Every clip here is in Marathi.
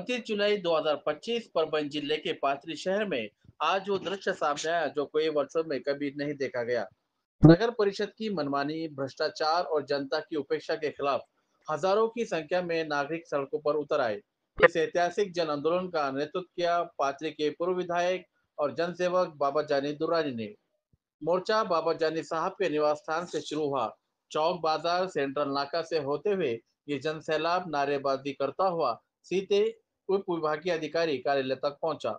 29 जुलाई 2025 परभणी जिले के पाथरी शहर में आज वो दृश्य सामने आया जो कई वर्षों में कभी नहीं देखा गया। नगर परिषद की मनमानी, भ्रष्टाचार और जनता की उपेक्षा के खिलाफ हजारों की संख्या में नागरिक सड़कों पर उतर आए। इस ऐतिहासिक जन आंदोलन का नेतृत्व किया पाथरी के पूर्व विधायक और जनसेवक बाबा जानी दुर्रानी ने। मोर्चा बाबा जानी साहब के निवास स्थान से शुरू हुआ। चौक बाजार सेंट्रल नाका से होते हुए ये जन सैलाब नारेबाजी करता हुआ सीधे उप विभागीय अधिकारी कार्यालय तक पहुंचा।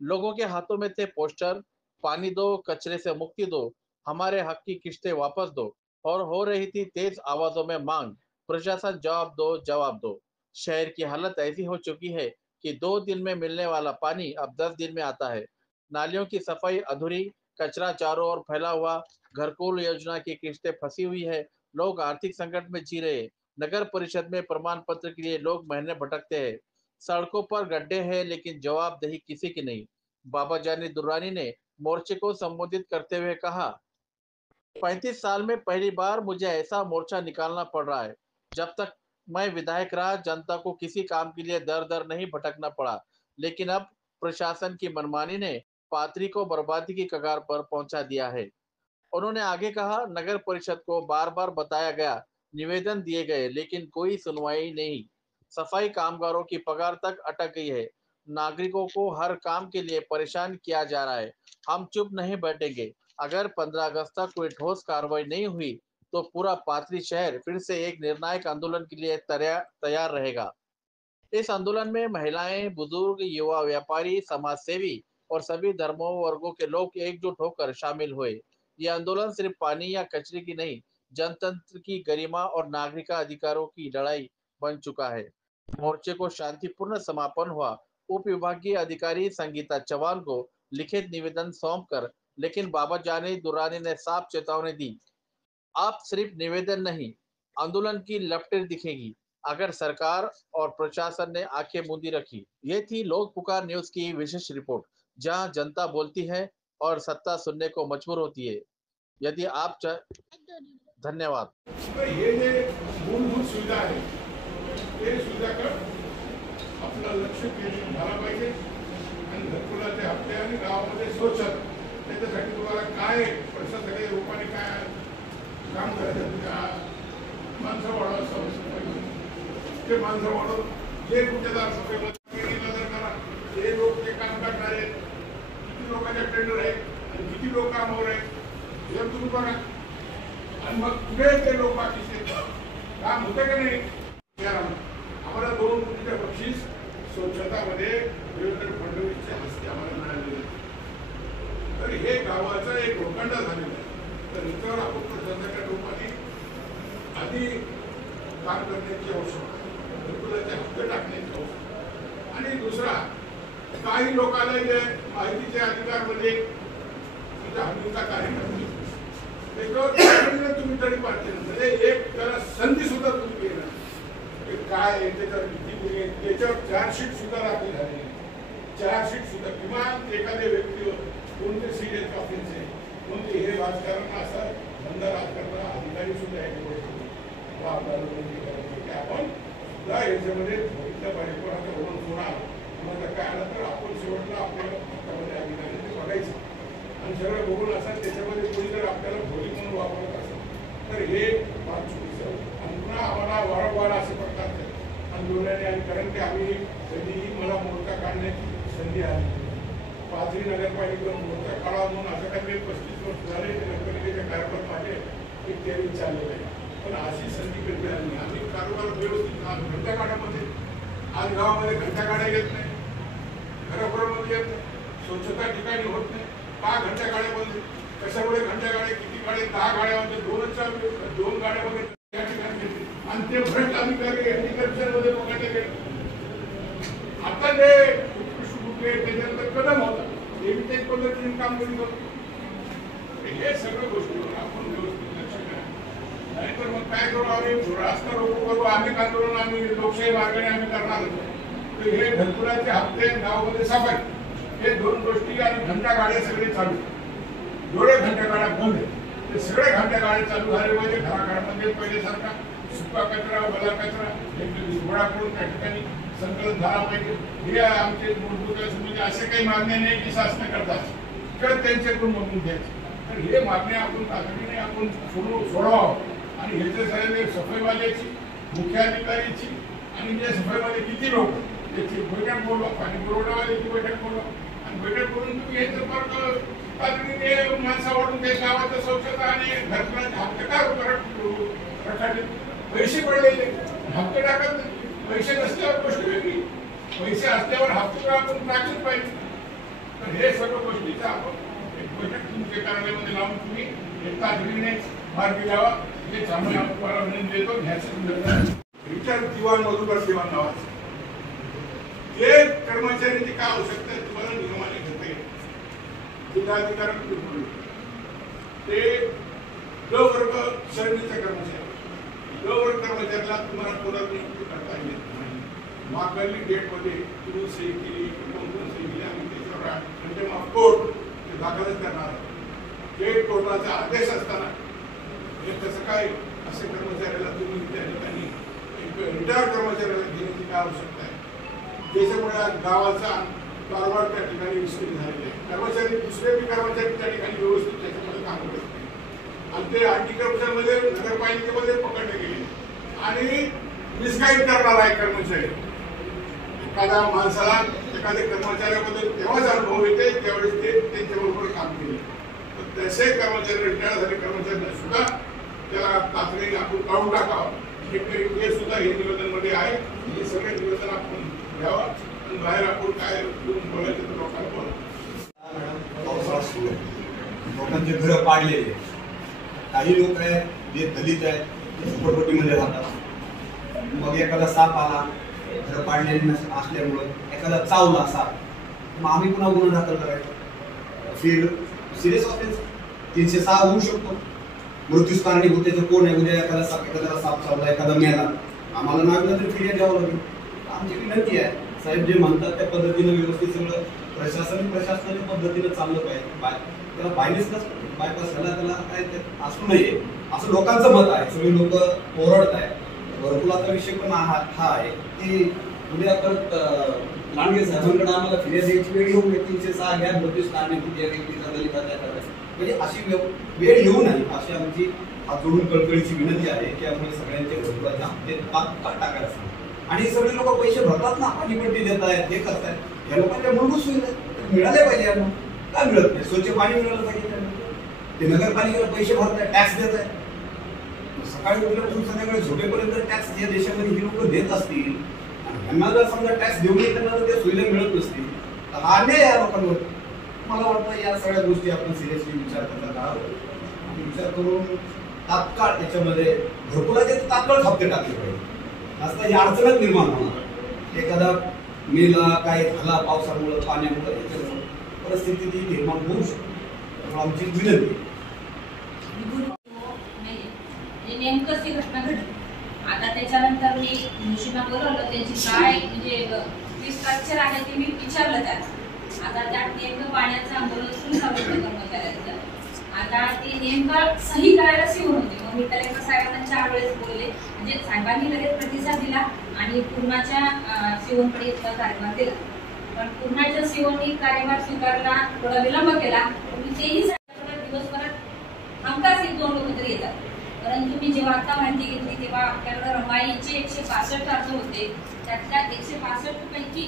लोगों के हाथों में थे पोस्टर, पानी दो, कचरे से मुक्ति दो, हमारे हक की किस्तें वापस दो, और हो रही थी तेज आवाजों में मांग, प्रशासन जवाब दो, जवाब दो। शहर की हालत ऐसी हो चुकी है कि 2 दिन में मिलने वाला पानी अब 10 दिन में आता है। नालियों की सफाई अधूरी, कचरा चारों ओर फैला हुआ, घरकुल योजना की किस्तें फंसी हुई है, लोग आर्थिक संकट में जी रहे हैं। नगर परिषद में प्रमाण पत्र के लिए लोग महीने भटकते हैं। सड़कों पर गड्ढे हैं लेकिन जवाबदेही किसी की नहीं। बाबा जानी दुर्रानी ने मोर्चे को संबोधित करते हुए कहा, 35 साल में पहली बार मुझे ऐसा मोर्चा निकालना पड़ रहा है। जब तक मैं विधायक रहा जनता को किसी काम के लिए दर दर नहीं भटकना पड़ा, लेकिन अब प्रशासन की मनमानी ने पाथरी को बर्बादी की कगार पर पहुंचा दिया है। उन्होंने आगे कहा, नगर परिषद को बार बार बताया गया, निवेदन दिए गए, लेकिन कोई सुनवाई नहीं। सफाई कामगारों की पगार तक अटक गई है। नागरिकों को हर काम के लिए परेशान किया जा रहा है। हम चुप नहीं बैठेंगे। अगर 15 अगस्त तक कोई ठोस कार्रवाई नहीं हुई तो पूरा पाथरी शहर फिर से एक निर्णायक आंदोलन के लिए तैयार रहेगा। इस आंदोलन में महिलाएं, बुजुर्ग, युवा, व्यापारी, समाज सेवी और सभी धर्मों वर्गों के लोग एकजुट होकर शामिल हुए। ये आंदोलन सिर्फ पानी या कचरे की नहीं, जनतंत्र की गरिमा और नागरिक अधिकारों की लड़ाई बन चुका है। मोर्चे को शांतिपूर्ण समापन हुआ। उप विभागीय अधिकारी संगीता चौहान को लिखित निवेदन सौंपकर लेकिन बाबा जानी दुर्रानी ने साफ चेतावनी दी, आप सिर्फ निवेदन नहीं, आंदोलन की लपटें दिखेगी अगर सरकार और प्रशासन ने आंखें मूंदी रखी। ये थी लोक पुकार न्यूज की विशेष रिपोर्ट, जहां जनता बोलती है और सत्ता सुनने को मजबूर होती है। यदि आप धन्यवाद। हे जे मूलभूत सुविधा आहे ते सुविधाकडे आपलं लक्ष केंद्रित झालं पाहिजे आणि घरकुलाचे हप्ते आणि गावामध्ये स्वच्छता त्याच्यासाठी तुम्हाला काय प्रशासकीय रूपाने काय काम करायचं माणसं वाढवा ते माणसं वाढवून जे गुन्हेगार सभेमध्ये जर करा जे लोक ते काम करणार आहेत किती लोकांच्या टेंडर आहे आणि किती लोक कामावर आहेत हे तुम्ही बघा आणि मग पुढे ते लोक बाकीचे काम होतं का नाही आम्हाला 2 कोटीचे बक्षीस स्वच्छतामध्ये देवेंद्र फडणवीसच्या हस्ते आम्हाला मिळालेले तर हे गावाचा एक लोखंड झालेला आहे तर याच्यावर आपण प्रशासनाच्या रूपाने आधी काम करण्याची आवश्यकता घरकुलाचे हप्ते टाकण्याची आवश्यकता आणि दुसरा काही लोकांना जे माहितीचे अधिकार मध्ये हमीचा कार्यक्रम त्याच्यावर तुम्ही तरी पाहिजे म्हणजे एक त्याला संधी सुद्धा तुम्ही घेणार काय त्याच्यावर चार्जशीट सुद्धा दाखल झाली चार्जशीट सुद्धा किमान एखाद्या व्यक्तीवर कोणते सिरियस ऑफेन्स आहे कोणते हे राजकारण असा धंदा राजकारण अधिकारी सुद्धा आपण सुद्धा याच्यामध्ये बघितलं पाहिजे कोणाचा होऊन होणार कोणाचा काय आला तर आपण शेवटला आपल्याला पक्षामध्ये अधिकारी ते बघायचं आणि सगळं बघून असं त्याच्यामध्ये कोणी जर आपल्याला भोली म्हणून वापरत असेल तर हे फार चुकीचं आणि पुन्हा आम्हाला वारंवार असे प्रकारचे आंदोलने आणि कारण की आम्ही कधीही मला मोर्चा काढण्याची संधी आली पाथरी नगरपालिकेवर मोर्चा काढा म्हणून असं काही 35 वर्ष झाले नगरपालिकेच्या कार्यक्रम माझे एक तेवीस चाललेलं आहे पण अशी संधी कधी आली नाही आम्ही कारोबार व्यवस्थित घंटा काढामध्ये आज गावामध्ये घंटा काढा येत नाही घराघरामध्ये येत नाही स्वच्छता ठिकाणी होत नाही का घंटा गाड्यामध्ये कशामुळे घंटा गाड्या किती गाड्या 10 गाड्यामध्ये 2 गाड्यामध्ये या ठिकाणी घेतली आणि ते भ्रष्ट अधिकारी ऍग्रिकल्चरमध्ये लोकांना गेले आता जे उत्कृष्ट रुपये त्याच्यानंतर कदम होता हे मी त्याच पद्धतीने काम करीत होतो हे सगळ्या गोष्टीवर आपण व्यवस्थित लक्ष द्या नाहीतर मग काय करू आम्ही रास्ता रोको करू आम्ही आंदोलन आम्ही लोकशाही मार्गाने आम्ही करणार तर हे घरकुलाचे हप्ते गावामध्ये सफाई हे 2 गोष्टी आणि घंटा गाड्या सगळे चालू जेवढे घंटा गाड्या बंद ते सगळे घंटा गाड्या चालू झाले पाहिजे घराघरामध्ये पहिल्यासारखा सुका कचरा ओला कचरा गोळा करून त्या ठिकाणी संकलन झाला पाहिजे. हे आमचे मूलभूत म्हणजे असे काही मागण्या नाही की शासन करतात किंवा त्यांच्याकडून बघून घ्यायचे. तर हे मागण्या आपण तातडीने आपण सोडावं आणि ह्याचे सगळे सफाईवाल्याची, मुख्य अधिकाऱ्याची आणि ज्या सफाईवाले किती लोक त्याची बैठक बोलवा, पाणी पुरवठावाल्याची बैठक बोलवा आणि बैठक करून तुम्ही हे जर तातडीने माणसा वाढून त्या गावाचं स्वच्छता आणि घरकुलाचे हप्ते का पैसे पडलेले हप्ते टाकत नाही. पैसे नसल्यावर गोष्ट वेगळी, पैसे असल्यावर हप्ते आपण टाकलेच पाहिजे. तर हे सर्व गोष्टीचा आपण एक बैठक तुमच्या कार्यालयामध्ये लावून तुम्ही एक तातडीने मार्गी लावा. हे चांगलं आपण विनंती देतो. विचार दिवाण मधुकर दिवाण नावाचं जे कर्मचाऱ्यांची काय आवश्यकता आहे तुम्हाला नियमाने घेता येईल. जिल्हाधिकारी ते ड वर्ग श्रेणीचे कर्मचारी, ड वर्ग कर्मचाऱ्याला तुम्हाला पुनर्नियुक्ती करता येत नाही. मागील डेटमध्ये तुम्ही सही केली, कोण सही केली आणि त्याच्यावर कंटेम्प्ट ऑफ कोर्ट ते दाखलच करणार आहे. डेट कोर्टाचा आदेश असताना हे कसं काय असे कर्मचाऱ्याला तुम्ही त्या ठिकाणी रिटायर कर्मचाऱ्याला घेण्याची काय आवश्यकता आहे. त्याच्यामुळे गावाचा कारभार त्या ठिकाणी विस्कळीत झालेला आहे. कर्मचारी दुसरे बी कर्मचारी त्या ठिकाणी व्यवस्थित त्याच्यामध्ये काम करत नाही आणि ते अँटी-करप्शनमध्ये नगरपालिकेमध्ये पकडले गेले आणि मिसगाईड करणार आहे कर्मचारी. एखाद्या माणसाला एखाद्या कर्मचाऱ्याबद्दल तेव्हाच अनुभव येते त्यावेळेस ते त्यांच्याबरोबर काम केले. तर तसे कर्मचारी रिटायर झाले कर्मचाऱ्यांना सुद्धा त्याला तातडीने आपण काढून टाकावं. हे सुद्धा हे निवेदनमध्ये आहे. हे सगळे निवेदन आपण घ्यावं आणि बाहेर आपण काय बोलायचं तर लोकांना बोला. पावसाळा सुरू आहे, लोकांचे घरं पाडलेले, काही लोक आहेत जे दलित आहेत ते झोपडपट्टीमध्ये राहतात. मग एखादा साप आला, घरं पाडलेली असल्यामुळं एखादा चावला साप, मग आम्ही पुन्हा गुन्हा दाखल करायचा. सिरियस ऑफेन्स 306 होऊ शकतो. मृत्यूस कारणीभूत त्याचं कोण आहे. उद्या एखादा साप चावला, एखादा मेला, आम्हाला नागरिक तरी फिर्याद द्यावं लागेल. आमची विनंती आहे साहेब जे म्हणतात त्या पद्धतीनं व्यवस्थित सगळं प्रशासनाच्या पद्धतीनं चाललं पाहिजे. त्याला बायपास झाला त्याला काय असू नये असं लोकांचं मत आहे. सगळे लोक ओरडत आहेत. घरकुलाचा विषय पण हा आहे की उद्या परत लांडगे साहेबांकडे आम्हाला फिर्याद द्यायची वेळ येऊ नये. 306 घ्या, मृत्यूस कारणीभूत या व्यक्तीचा दलिताचा करायचं म्हणजे अशी वेळ येऊ नये अशी आमची हात जोडून कळकळीची विनंती आहे की आपण सगळ्यांचे घरकुलाचे हप्ते टाकायला सांगा. आणि सगळे लोक पैसे भरतात ना, पाणीपट्टी देत आहेत, हे करतायत. या लोकांच्या मूलभूत सुविधा मिळाल्या पाहिजे. यांना काय मिळत नाही. स्वच्छ पाणी मिळालं पाहिजे त्यांना. ते नगरपालिकेला पैसे भरताय, टॅक्स देत आहे. सकाळी उठल्यापासून संध्याकाळी झोपेपर्यंत टॅक्स या देशामध्ये ही लोक देत असतील आणि यांना जर समजा टॅक्स देऊ नये त्यांना जर त्या सुविधा मिळत नसतील तर हा अन्याय या लोकांवर. मला वाटतं या सगळ्या गोष्टी आपण सिरियसली विचार करण्यात आहोत. विचार करून तात्काळ त्याच्यामध्ये घरकुलाचे तात्काळ हप्ते टाकले पाहिजे. असता ही अडचणच निर्माण होणार. एखादा मेला काय झाला पावसामुळे, पाण्यामुळे, त्याच्यामुळे परिस्थिती ती निर्माण होऊ शकते. आमची विनंती नेमकंच ती घटना घडली. आता त्याच्यानंतर मी मुशींना बोलवलं, त्यांची काय म्हणजे स्ट्रक्चर आहे ते मी विचारलं त्यांना. आता त्यात नेमकं पाण्याचं आंदोलन सुरू झालं होतं कर्मचाऱ्यांचं. आता ते नेमकं सही करायला शिवून होते. मग मी कलेक्टर साहेबांना 4 वेळेस बोलले. म्हणजे साहेबांनी लगेच प्रतिसाद दिला आणि पूर्णाच्या शिवणकडे इथला कार्यभार दिला. पण पूर्णाच्या शिवणी कार्यभार स्वीकारला थोडा विलंब केला. तेही दिवसभरात हमखास 1-2 लोक तरी येतात. परंतु मी जेव्हा आता माहिती घेतली तेव्हा आपल्याकडे रमाईचे 165 अर्ज होते. त्यातल्या 165 पैकी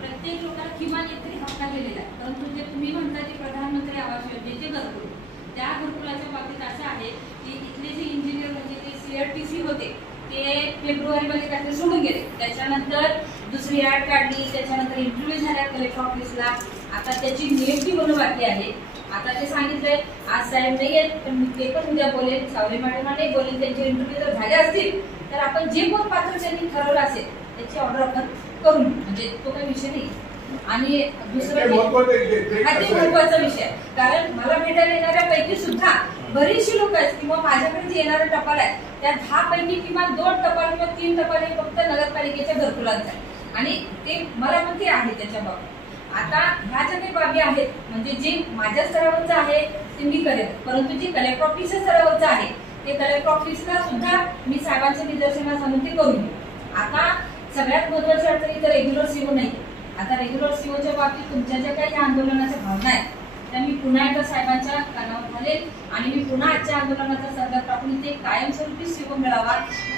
प्रत्येक लोकांना किमान एकतरी हप्ता गेलेला आहे. परंतु जे तुम्ही म्हणता की प्रधानमंत्री आवास योजनेचे घरकुल, त्या घरकुलाच्या बाबतीत असं आहे की इथले जे इंजिनियर म्हणजे ते CRTC होते ते फेब्रुवारीमध्ये काहीतरी सोडून गेले. त्याच्यानंतर दुसरी ॲड काढली, त्याच्यानंतर इंटरव्ह्यू झाल्या कलेक्टर ऑफिसला. आता त्याची नियुक्ती होणं बाकी आहे. आता ते सांगितलंय आज साहेब नाही आहेत, पण ते पण उद्या बोलेल, सावली मॅडम नाही बोलेल. त्यांचे इंटरव्ह्यू जर झाले असतील तर आपण जे कोण पात्र त्यांनी ठरवलं असेल त्याची ऑर्डर आपण करू, म्हणजे तो काही विषय नाही. आणि दुसरं महत्वाचा विषय, कारण मला भेटायला येणाऱ्या पैकी सुद्धा बरीचशी लोक आहेत किंवा माझ्याकडे जे येणारे टपाल आहेत त्या 10 पैकी किमान 2 टपाल किंवा 3 टपाल हे फक्त नगरपालिकेच्या घरकुलांचं आहे आणि ते मला माहिती आहे त्याच्या बाबतीत. आता ह्या ज्या काही बाबी आहेत म्हणजे जे माझ्या स्तरावरचं आहे ते मी करेन, परंतु जे कलेक्टर ऑफिसच्या स्तरावरचं आहे ते कलेक्टर ऑफिसला सुद्धा मी साहेबांच्या निदर्शनास आणून ते करून घेऊ. आता सगळ्यात महत्वाची अडचण इथं रेग्युलर सीओ नाही. आता रेग्युलर सीओच्या बाबतीत तुमच्या ज्या काही आंदोलनाच्या भावना आहेत त्या मी पुन्हा एकदा साहेबांच्या कानावर घालेल आणि मी पुन्हा आजच्या आंदोलनाचा सरकार टाकून इथे कायमस्वरूपी सीओ मिळावा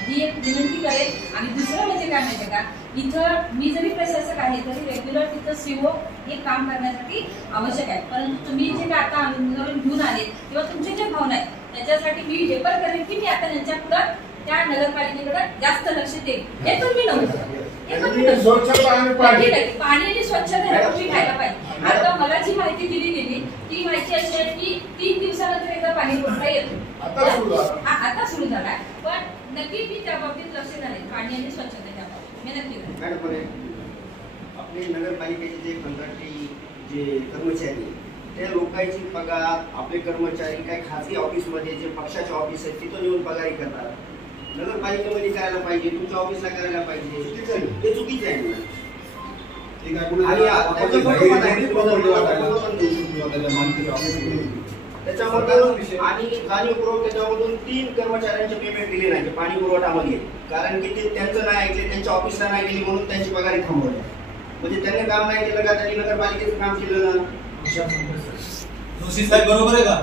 ही एक विनंती करेल. आणि दुसरं म्हणजे काय माहिती का, इथं मी जरी प्रशासक आहे तरी रेग्युलर तिथं सीओ हे काम करण्यासाठी आवश्यक आहे. परंतु तुम्ही जे काय आता आंदोलन घेऊन आले किंवा तुमचे जे भावना आहेत त्याच्यासाठी मी हे पण करेन की मी आता त्यांच्या पुढं त्या नगरपालिकेकडे जास्त लक्ष देईल. हे तुम्ही नव्हतं पाणी आणि स्वच्छता तुम्ही घ्यायला पाहिजे. आता मला जी माहिती दिली गेली ती माहिती अशी आहे की 3 दिवसानंतर एकदा पाणी पुरवठा येतो. आता सुरू झालाय, पण नक्की मी त्या बाबतीत लक्ष घालेन. पाणी आणि स्वच्छतेच्या बाबतीत मी नक्की आपले नगरपालिकेचे जे कंत्राटी जे कर्मचारी त्या लोकांची पगार आपले कर्मचारी काही खासगी ऑफिसमध्ये जे पक्षाचे ऑफिस आहेत तिथं येऊन पगारी करतात. नगरपालिकेमध्ये करायला पाहिजे, तुमच्या ऑफिसला करायला पाहिजे, ते चुकीचे आहे. त्याच्यामधून आणि जाणीवपूर्वक त्याच्यामधून 3 कर्मचाऱ्यांचे पेमेंट दिले नाही पाणी पुरवठामध्ये, कारण की ते त्यांचं नाही ऐकले, त्यांच्या ऑफिसला नाही गेली म्हणून त्यांची पगारी थांबवली. म्हणजे त्यांनी काम नाही केलं का, त्यांनी नगरपालिकेचं काम केलं ना. जोशी साहेब बरोबर आहे का?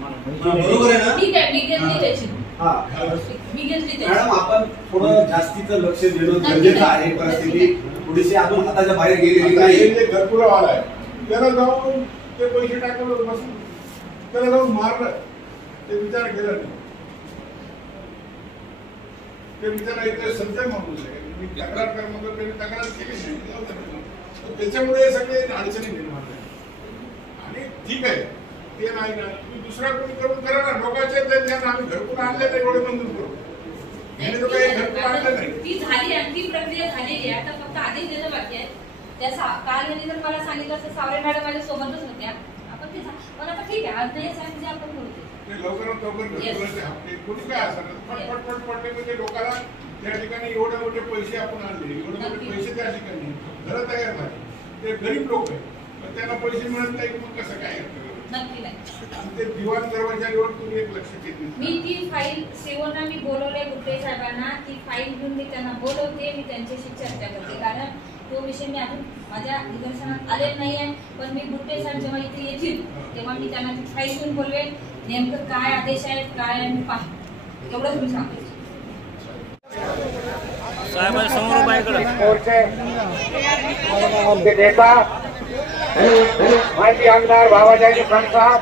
बरोबर आहे ना? ठीक आहे, मी घेतली त्याची. मॅडम आपण थोडं जास्तीचं लक्ष देणं गरजेचं आहे. परिस्थिती थोडीशी आपण हाताच्या बाहेर गेलेली नाही. घरकुलावाला आहे त्याला जाऊन ते पैसे टाकलं बसून त्याला जाऊन मारलं, ते विचार केला नाही. ते विचार इथे सज्जन माणूस आहे, मी तक्रार कर म्हणतो त्यांनी तक्रार केली नाही. त्याच्यामुळे सगळे अडचणी निर्माण झाल्या. आणि ठीक आहे ते नाही ना, तुम्ही दुसरा कोणी करून करा ना. लोकांचे आम्ही घरकुल आणले नाही एवढे मंजूर करू. ती झाली आणि ती प्रक्रिया झालेली आहे. आता फक्त आदेश देणं बाकी आहे. त्या काल यांनी जर मला सांगितलं असं सावरे मॅडम माझ्या सोबतच होत्या, आपण ते पण आता ठीक आहे आज नाही सांगितले आपण बोलतो लवकरात लवकर घरकुलाचे हप्ते कोणी काय असणार पटपट पडले म्हणजे लोकांना त्या ठिकाणी एवढे मोठे पैसे आपण आणले, एवढे मोठे पैसे त्या ठिकाणी घरं तयार झाली. ते गरीब लोक आहेत पण त्यांना पैसे मिळत नाही, मग कसं काय नक्की नाही. ते दिवाण कर्मचारीवर तुम्ही एक लक्ष देत नाही. मी ती फाईल सेवना मी बोलवले गुट्टे साहेबांना, ती फाईल घेऊन मी त्यांना बोलवते, मी त्यांच्याशी चर्चा करते. कारण तो विषय मी अजून माझ्या निदर्शनात आलेला नाही आहे. पण मी गुट्टे साहेब जेव्हा इथे येतील तेव्हा मी त्यांना ती फाईल घेऊन बोलवेन. नेमकं काय आदेश आहेत काय मी पाहतो एवढंच मी सांगते. नेता माजी आमदार बाबाजानी खान साहब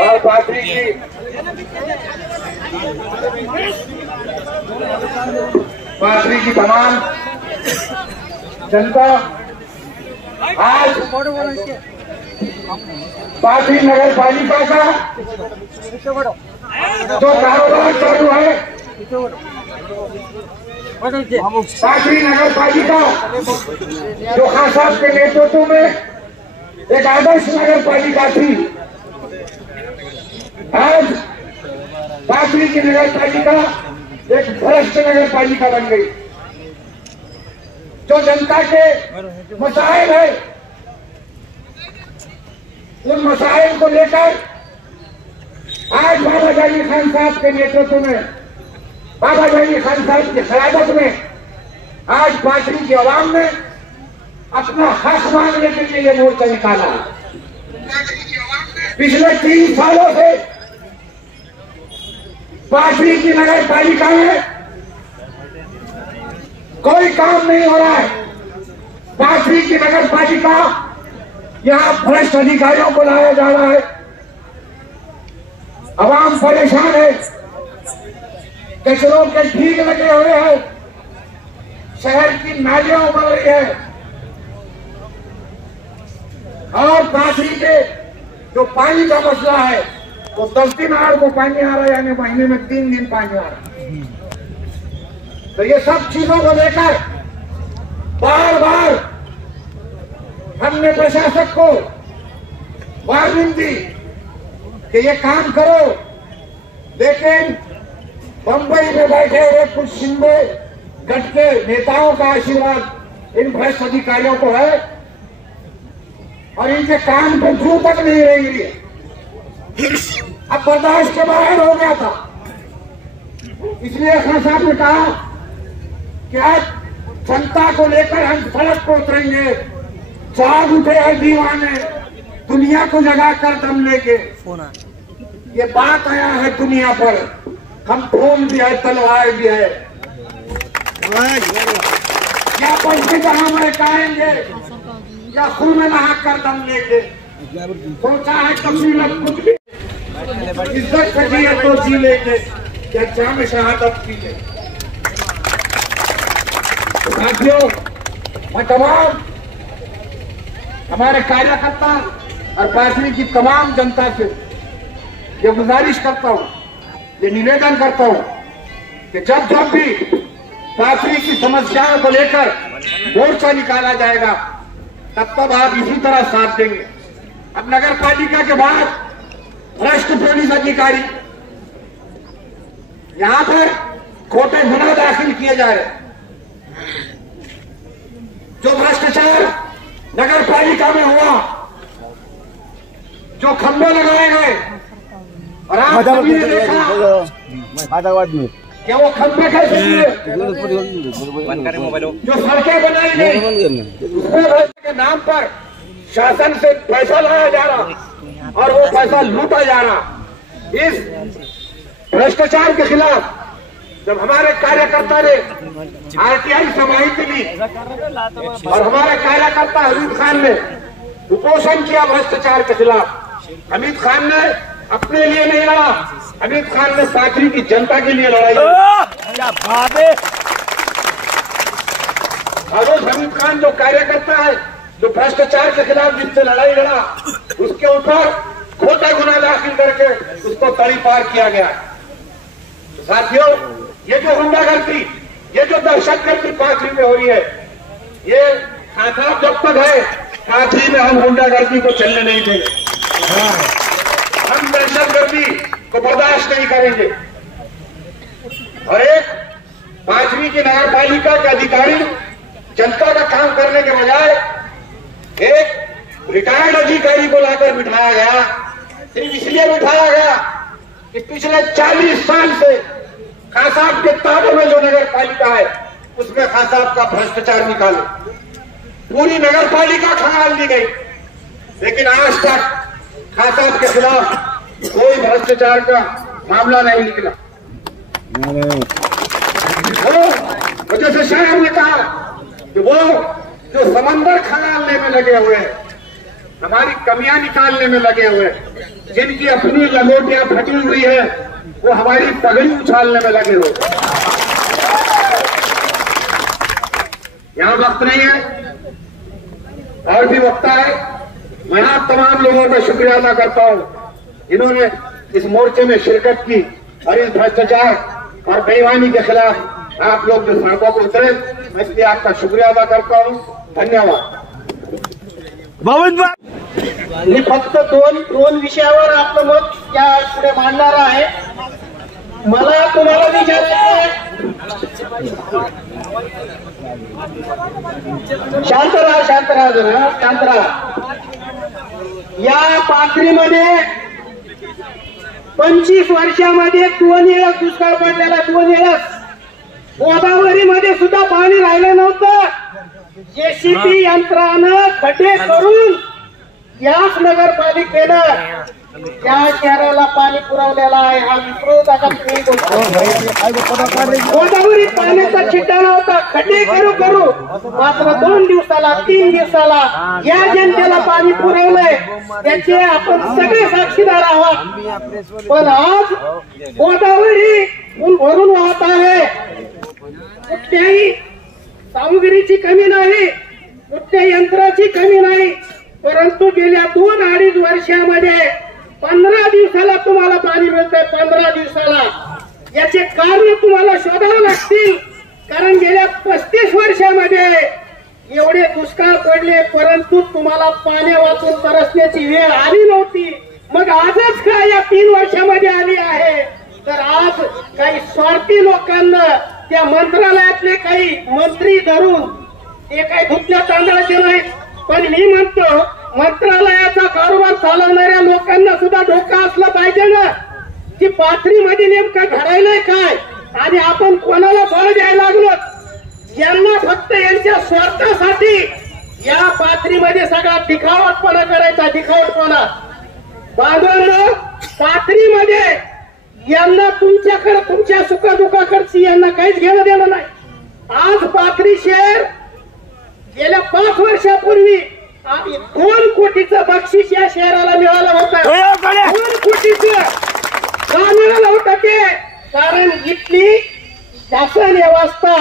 और पाथरी की तमाम जनता आज पाथरी नगर पालिका का जो कारोबार चालू है, पाथरी नगर पालिका जो खान साहब के नेतृत्व में एक आदर्श नगर पालिका थी, आज पाथरी की नगर पालिका एक भ्रष्ट नगर पालिका बन गई। जो जनता के मसाइल है उन मसाइल को लेकर आज बाबाजानी खान साहब के नेतृत्व में, बाबाजानी खान साहब की क़यादत में आज पाथरी की आवाम ने अपना हक मांगने के लिए ये मोर्चा निकाला। पिछले 3 सालों से पाथरी की नगर पालिका में कोई काम नहीं हो रहा है। पाथरी की नगर पालिका यहां भ्रष्ट अधिकारियों को लाया जा रहा है, आवाम परेशान है, कचरों के ठीक लगे हुए हैं, शहर की नालियां उबल रही है और पाथरी के जो पानी का मसला है वो 10 दिन को पानी आ रहा है, यानी महीने में 3 दिन पानी आ रहा है। तो ये सब चीजों को लेकर बार बार हमने प्रशासक को वार्निंग दी कि ये काम करो, लेकिन बंबई में बैठे हुए कुछ शिंदे गट के नेताओं का आशीर्वाद इन भ्रष्ट अधिकारियों को है और इनके काम को छू तक नहीं रही है। अब बर्दाश्त के बाहर हो गया था। इसलिए खान साहब ने कहा कि आज जनता को लेकर हम सड़क पर उतरेंगे, जाग उठे हैं दीवाने, दुनिया को जगा कर दम लेके। ये बात आया है दुनिया पर, हम खून भी है, तलवार भी है, या पैसे जहां महकाएंगे या खून में नहा कर दम लेके। सोचा है कभी न कुछ भी इज्जत से जिए तो जी लेंगे, या जाम शहादत पी ले। साथियों, मैं तमाम हमारे कार्यकर्ता और पार्टी की तमाम जनता से ये गुजारिश करता हूं, ये निवेदन करता हूं कि जब जब भी पार्टी की समस्याओं को लेकर मोर्चा निकाला जाएगा, तब तब आप इसी तरह साथ देंगे। अब नगर पालिका के बाद भ्रष्ट पुलिस अधिकारी यहां पर खोटे गुना दाखिल किए जा रहे, जो भ्रष्टाचार नगर पालिका में हुआ, जो खंभे लगाए गए, और आप सभी ने देखा कि वो खंभे कैसे हुए, जो सड़कें बनाई गई, उसमें भ्रष्ट के नाम पर शासन से पैसा लाया जा रहा और वो पैसा लूटा जा रहा। इस भ्रष्टाचार के खिलाफ जब हमारे कार्यकर्ता ने आरटीआई समाहित ली और हमारे कार्यकर्ता हमीद खान ने उपोषण किया भ्रष्टाचार के खिलाफ, हमीद खान ने अपने लिए नहीं लड़ा, हमीद खान ने पार्टी की जनता के लिए लड़ाई। और उस हमीद खान जो कार्यकर्ता है, जो भ्रष्टाचार के खिलाफ जिससे लड़ाई लड़ा, उसके ऊपर खोटा गुना दाखिल करके उसको तड़ी पार किया गया। तो साथियों, ये जो गुंडागर्दी, ये जो दहशतगर्दी पार्टी में हो रही है, ये आसाम जब तक है पार्टी में हम गुंडागर्दी को चलने नहीं देंगे, हम दहशतगर्दी को बर्दाश्त नहीं करेंगे। और एक पांचवी की नगर पालिका के अधिकारी जनता का काम करने के बजाय एक रिटायर्ड अधिकारी को लाकर बिठाया गया, सिर्फ इसलिए बिठाया गया कि पिछले 40 साल से खान साहब के ताबे में जो नगर पालिका है उसमें खान साहब का भ्रष्टाचार निकालो। पूरी नगर पालिका खंगाल दी गई, लेकिन आज तक खान साहब के खिलाफ कोई भ्रष्टाचार का मामला नहीं निकला। वो जैसे शायर ने कहा कि वो जो समंदर खंगालने में लगे हुए हैं, हमारी कमियां निकालने में लगे हुए हैं, जिनकी अपनी लंगोटियां फटी हुई है, वो हमारी पगड़ी उछालने में लगे हुए। यहां वक्त नहीं है, और भी वक्त है। मैं आप तमाम लोगों का शुक्रिया अदा करता हूं जिन्होंने इस मोर्चे में शिरकत की और इस भ्रष्टाचार और बेईमानी के खिलाफ आप लोग जो सड़कों पर उतरे, मैं इसलिए आपका शुक्रिया अदा करता हूं। धन्यवाद। मी फक्त दोन विषयावर आपलं मत या पुढे मांडणार आहे। मला तुम्हाला विचारायचं, शांत राहा जरा, शांत राहा। या पाथरीमध्ये 25 वर्षामध्ये 2 वेळा दुष्काळ पडलेला, 2 वेळा गोदावरीमध्ये सुद्धा पाणी राहिलं नव्हतं। जेसीबी यंत्रानं खड्डे करून याच नगरपालिकेनं त्या शहराला पाणी पुरवलेला आहे। हा विसरू नका तुम्ही। गोदावरी पाण्याचा छिट्टा होता, खड्डे करू मात्र 2 दिवसाला 3 दिवसाला या जनतेला पाणी पुरवलंय, त्याचे आपण सगळे साक्षीदार आहोत। पण आज गोदावरी भरून वाहत आहे, कुठल्याही सामुग्रीची कमी नाही, कुठल्या यंत्राची कमी नाही, परंतु गेल्या 2-2.5 वर्षामध्ये 15 दिवसाला तुम्हाला पाणी मिळतंय, 15 दिवसाला। याचे कारण तुम्हाला शोधावे लागतील, कारण गेल्या 35 वर्षामध्ये एवढे दुष्काळ पडले, परंतु तुम्हाला पाणी वाचून तरसण्याची वेळ आली नव्हती। मग आजच का या 3 वर्षामध्ये आली आहे? तर आज काही स्वार्थी लोकांना त्या मंत्रालयातले काही मंत्री धरून, ते काही धुतल्या तांदळाचे नाहीत, पण मी म्हणतो मंत्रालयाचा कारभार चालवणाऱ्या लोकांना सुद्धा डोकं असलं पाहिजे ना, की पाथरीमध्ये नेमकं घडायलंय काय, आणि आपण कोणाला बळ द्यायला लागलो? यांना फक्त यांच्या स्वार्थासाठी या पाथरीमध्ये सगळा दिखावटपणा करायचा, दिखावटपणा. बांधवांनो, पाथरीमध्ये यांना तुमच्याकडे, तुमच्या सुखदुःखाकडची यांना काहीच घेणं देणं नाही. आज पाथरी शहर गेल्या 5 वर्षापूर्वी 2 कोटीचं बक्षीस या शहराला मिळालं होतं. 2 कोटीचं का मिळालं होतं? ते कारण इथली शासन व्यवस्था,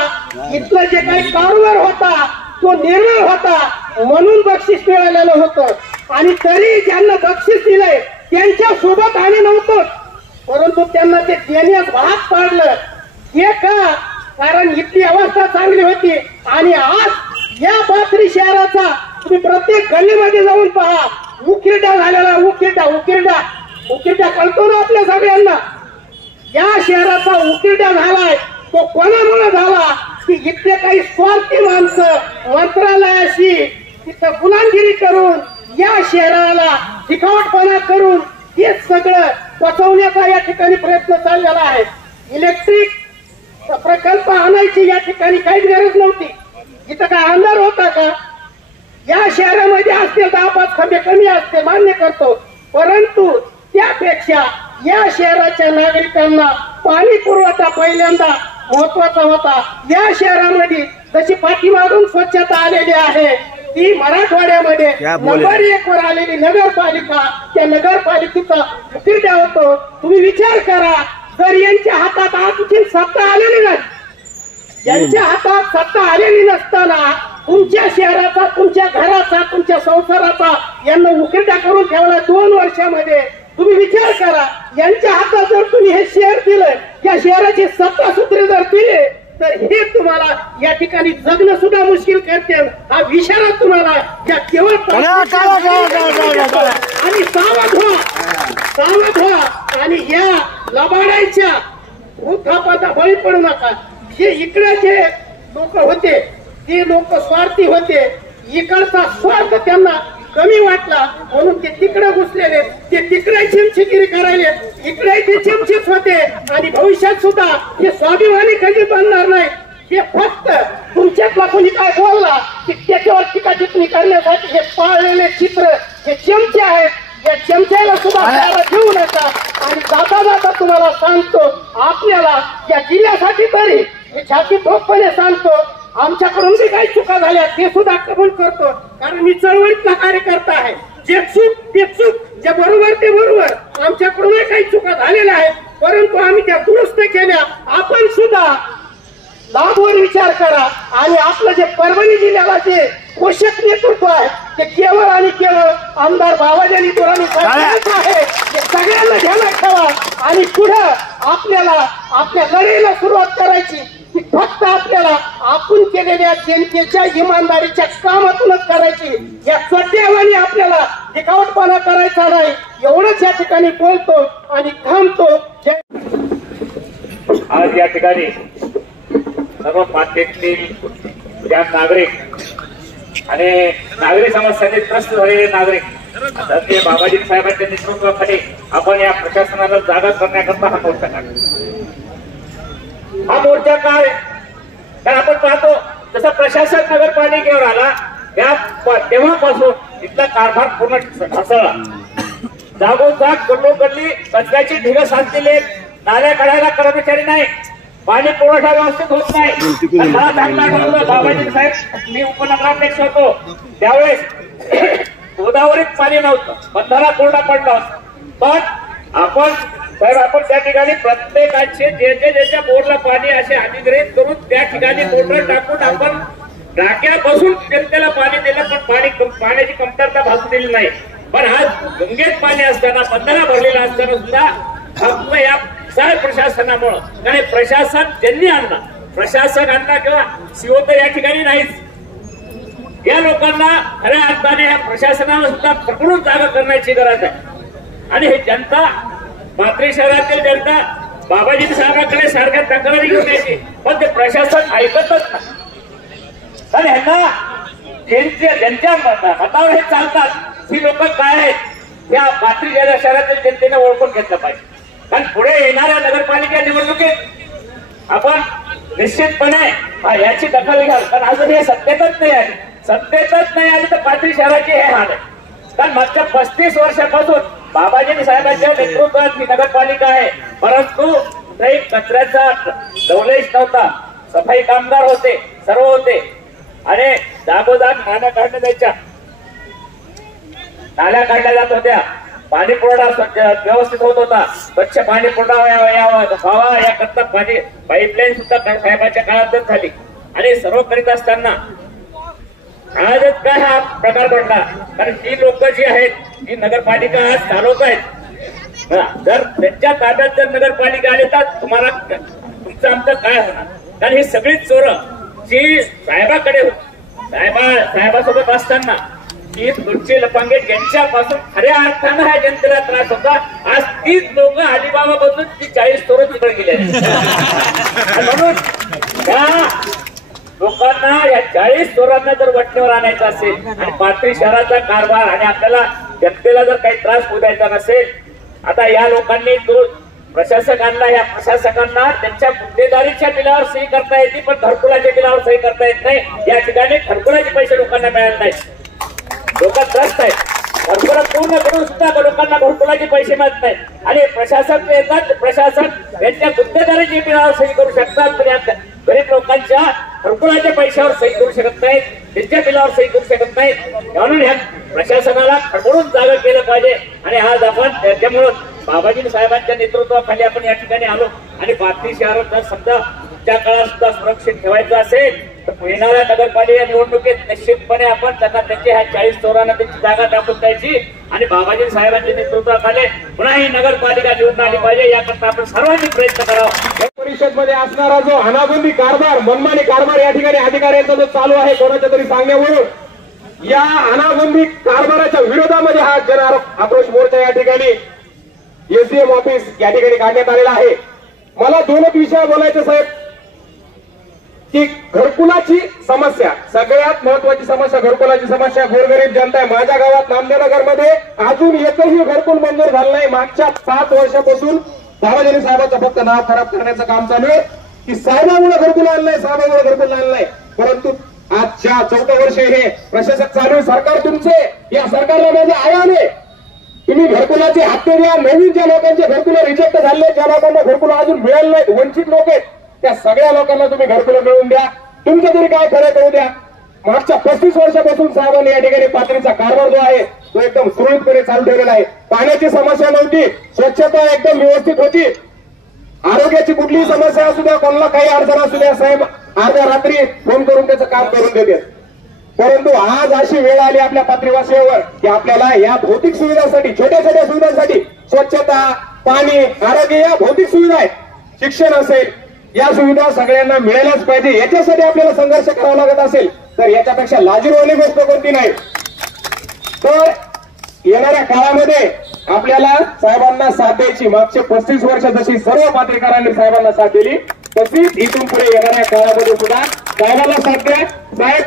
इथलं जे काही कारभार होता तो निर्णय होता, म्हणून बक्षीस मिळालेलं होतं. आणि तरी ज्यांना बक्षीस दिलंय त्यांच्या सोबत आम्ही नव्हतो, परंतु त्यांना ते देण्यास भाग पाडलं. हे का? कारण इथली अवस्था चांगली होती. आणि आज या पाथरी शहराचा तुम्ही प्रत्येक गल्लीमध्ये जाऊन पहा, उकिरडा झालेला, उकिरडा कळतो ना आपल्या सगळ्यांना. या शहराचा उकिरडा झालाय. तो कोणामुळे झाला? की इथले काही स्वार्थी माणसं मंत्रालयाशी तिथं गुलामगिरी करून, या शहराला दिखावटपणा करून हे सगळं पचवण्याचा या ठिकाणी प्रयत्न चाललेला आहे. इलेक्ट्रिक प्रकल्प आणायची या ठिकाणी काहीच गरज नव्हती. इथं काय अंधार होता का? या शहरामध्ये असते 10-5 खंबे कमी असते, मान्य करतो, परंतु त्यापेक्षा या शहराच्या नागरिकांना पाणी पुरवठा पहिल्यांदा महत्वाचा होता. या शहरामध्ये जशी पाठीमागून स्वच्छता आलेली आहे, ती मराठवाड्यामध्ये नंबर 1 वर आलेली नगरपालिका, त्या नगरपालिकेचा उकिरडा होतो. तुम्ही विचार करा, जर यांच्या हातात आणखी सत्ता आलेली नाही, यांच्या हातात सत्ता आलेली नसताना तुमच्या शहराचा, तुमच्या घराचा, तुमच्या संसाराचा यांना उकिरडा करून ठेवला 2 वर्षामध्ये. तुम्ही विचार करा, यांच्या हातात जर तुम्ही हे शहर दिलं, या शहराची सत्ता सूत्रे जर दिले, तर हे तुम्हाला या ठिकाणी जगणं सुद्धा मुश्किल करते. हा इशारा तुम्हाला या केवळ आणि सावध व्हा आणि या लबाडांच्या उत्थापाचा बळी पडू नका. जे इकडे जे लोक होते ते लोक स्वार्थी होते, इकडचा स्वार्थ त्यांना कमी वाटला म्हणून ते तिकडे घुसलेले, ते तिकडे चिमचिगिरी करायले, इकडे ते चिमचित होते. आणि भविष्यात सुद्धा हे स्वाभिमानी कधी बनणार नाही. हे फक्त तुमच्यातला कोणी काय बोलला की त्याच्यावर टीका टिप्पणी करण्यासाठी हे पाळलेले चित्र, हे चमचे आहेत. या चमच्याला सुद्धा घेऊ नका. आणि जाता जाता तुम्हाला सांगतो, आपल्याला या जिल्ह्यासाठी तरी मी छाती ठोकपणे सांगतो, आमच्याकडून बी काही चुका झाल्या ते सुद्धा कबूल करतो, कारण मी चळवळीतला कार्यकर्ता आहे. जे चूक ते चूक, जे बरोबर ते बरोबर, आमच्याकडूनही काही चुका झालेल्या आहेत, परंतु आम्ही त्या दुरुस्त केल्या. आपण सुद्धा लाभवर विचार करा. आणि आपलं जे परभणी जिल्ह्याला जे पोषक नेतृत्व आहे ते केवळ आणि केवळ आमदार बाबाजी दुराणी आहे. हे सगळ्यांना ध्यानात ठेवा. आणि पुढे आपल्याला आपल्या लढाईला सुरुवात करायची की फक्त आपल्याला आपण केलेल्या जनतेच्या इमानदारीच्या कामातूनच करायची. या सध्यावानी आपल्याला दिखावटपणा करायचा नाही. एवढंच या ठिकाणी बोलतो आणि थांबतो. आज या ठिकाणी सर्व पातळीतील ज्या नागरिक आणि नागरी समस्यांनी त्रस्त झालेले नागरिक, ते बाबाजी साहेबांच्या नेतृत्वाखाली आपण या प्रशासनाला जागा करण्याकरता हा मोर्चा काढला. हा मोर्चा काय तर आपण पाहतो, जसं प्रशासन नगरपालिकेवर आला तेव्हापासून इथला कारभार पूर्ण ढासळला. जागोजाग गल्लोगल्ली कचऱ्याची ढिगं साचलेली, नाल्या काढायला कर्मचारी नाही, पाणी पुरवठा व्यवस्थित होत नाही. मला चांगला आठवतं, बाबाजी साहेब मी उपनगराध्यक्ष होतो त्यावेळेस गोदावरीत पाणी नव्हतं, बंधारा कोरडा पडला होता. पण आपण त्या ठिकाणी प्रत्येकाचे ज्याच्या बोरला पाणी असे अधिग्रहित करून त्या ठिकाणी मोटर टाकून आपण टाक्या बसून जनतेला पाणी दिलं, पण पाण्याची कमतरता भासू दिली नाही. पण आज गंगेत पाणी असताना, बंधारा भरलेला असताना सुद्धा फक्त या प्रशासनामुळं, कारण प्रशासन ज्यांनी आणला, प्रशासक आणला किंवा सीओ तर या ठिकाणी नाहीच, या लोकांना खऱ्या अर्थाने या प्रशासनाला सुद्धा पकडून जागा करण्याची गरज आहे. आणि हे जनता, पाथरी शहरातील जनता बाबाजी साहेबांकडे सारख्या तक्रारी घेऊन यायची, पण ते प्रशासन ऐकतच नाही. आणि ह्यांना ज्यांच्या मतावर हे चालतात ही लोक काय आहेत, त्या पाथरी शहरातील जनतेने ओळखून घेतलं पाहिजे. कारण पुढे येणाऱ्या नगरपालिका निवडणुकीत आपण निश्चितपणे याची दखल घ्याल, कारण अजून हे सत्तेतच नाही आले. सत्तेतच नाही आले तर पाथरी शहराची हे हाल आहे. कारण मागच्या 35 वर्षापासून बाबाजी साहेबांच्या नेतृत्वात ही नगरपालिका आहे, परंतु काही कचऱ्याचा दौलेश नव्हता. सफाई कामगार होते, सर्व होते आणि जागोजाग नाल्या काढल्या जायच्या, नाल्या काढल्या जात होत्या. पाणी पुरवठा व्यवस्थित होत होता. स्वच्छ पाणी पुरवठा व्हावा याकरता पाणी पाईपलाईन सुद्धा साहेबांच्या काळातच झाली. आणि सर्व करीत असताना आजच काय हा प्रकार घडला, कारण ही लोक जी आहेत ही नगरपालिका आज चालवत आहेत. जर त्यांच्या ताब्यात जर नगरपालिका आली तर तुम्हाला तुमचं आमचं काय होणार? कारण ही सगळी चोरं जी साहेबाकडे होती, साहेबासोबत असताना ही तुमचे लपांगे यांच्यापासून खऱ्या अर्थानं ह्या जनतेला त्रास होता. आज तीच लोक अलिबाबा बदलून ती 40 चोरं तिकडे गेले. म्हणून त्या लोकांना या 40 चोरांना जर वटणीवर आणायचं असेल आणि पाथरी शहराचा कारभार आणि आपल्याला जनतेला जर काही त्रास होऊ द्यायचा नसेल, आता या लोकांनी जो प्रशासक आणला, या प्रशासकांना त्यांच्या गुन्हेगारीच्या बिलावर सही करता येते पण घरकुलाच्या बिलावर सही करता येत नाही. या ठिकाणी घरकुलाचे पैसे लोकांना मिळाले नाहीत. लोक त्रस्त आहेत. घरकुला पूर्ण करून सुद्धा लोकांना घरकुलाचे पैसे मिळत नाहीत आणि प्रशासक येतात, प्रशासक यांच्या गुन्हेगारीच्या बिलावर सही करू शकतात पण गरीब लोकांच्या घरकुलाच्या पैशावर सही करू शकत नाहीत, त्यांच्या बिलावर सही करू शकत नाहीत. म्हणून ह्या प्रशासनाला खडबडून जागा केलं पाहिजे. आणि आज आपण त्याच्यामुळं बाबाजी साहेबांच्या नेतृत्वाखाली आपण या ठिकाणी आलो आणि पाथरी शहरात जर समजा त्या काळात सुद्धा सुरक्षित ठेवायचं असेल तर येणाऱ्या नगरपालिका निवडणुकीत निश्चितपणे आपण त्यांना त्यांच्या ह्या 40 चोरांना त्यांची जागा दाखवून द्यायची आणि बाबाजी साहेबांच्या नेतृत्वाखाली पुन्हा ही नगरपालिका निवडून आली पाहिजे. याकरता आपण सर्वांनी प्रयत्न करावा. परिषद मध्ये असणारा जो अनागोंदी कारभार, मनमानी कारभार या ठिकाणी अधिकाऱ्यांचा जो चालू आहे कोणाच्या तरी सांगण्यावरून, या अनागोंदी कारभाराच्या विरोधामध्ये हा जन आक्रोश मोर्चा या ठिकाणी एसडीएम ऑफिस या ठिकाणी काढण्यात आलेला आहे. मला दोनच विषय बोलायचे साहेब, की घरकुलाची समस्या सगळ्यात महत्वाची समस्या, घरकुलाची समस्या. गोरगरीब जनता आहे. माझ्या गावात नामदेवनगर मध्ये अजून एकही घरकुल मंजूर झालं नाही. मागच्या 7 वर्षापासून बाबाजी साहेबांचं फक्त नाव खराब करण्याचं काम चालू आहे की साहेबांमुळे घरकुल आणलं नाही, साहेबांमुळे घरकुल आणलं नाही. परंतु आजच्या 4थं वर्ष हे प्रशासक चालू आहे. सरकार तुमचे, या सरकारला माझे आयाम आहे. तुम्ही घरकुलाचे हप्ते द्या. नवीन ज्या लोकांचे घरकुल रिजेक्ट झाले, ज्या लोकांना घरकुल अजून मिळालं नाहीत, वंचित लोक आहेत, त्या सगळ्या लोकांना तुम्ही घरकुलं मिळवून द्या. तुमचं तरी काय खरं करू द्या. मागच्या 35 वर्षापासून साहेबांनी या ठिकाणी पाथरीचा कारभार जो आहे तो एकदम सुरळीतपणे चालू ठेवलेला आहे. पाण्याची समस्या नव्हती, स्वच्छता एकदम व्यवस्थित होती, आरोग्याची कुठलीही समस्या असू द्या, कोणाला काही अडचण असू द्या, साहेब अर्ध्या रात्री फोन करून त्याचं काम करून देते. परंतु आज अशी वेळ आली आपल्या पाथरीवासियांवर की आपल्याला या भौतिक सुविधांसाठी, छोट्या छोट्या सुविधांसाठी, स्वच्छता, पाणी, आरोग्य या भौतिक सुविधा आहेत, शिक्षण असेल, या सुविधा सगळ्यांना मिळाल्याच पाहिजे. याच्यासाठी आपल्याला संघर्ष करावा लागत असेल तर याच्यापेक्षा लाजिरवाणी गोष्ट कोणती नाही. तर येणाऱ्या काळामध्ये आपल्याला साहेबांना साथ द्यायची. मागचे 35 वर्ष जशी सर्व पात्रीकरांनी साहेबांना साथ दिली तशीच इथून पुढे येणाऱ्या काळामध्ये सुद्धा साहेबांना साथ द्या. साहेब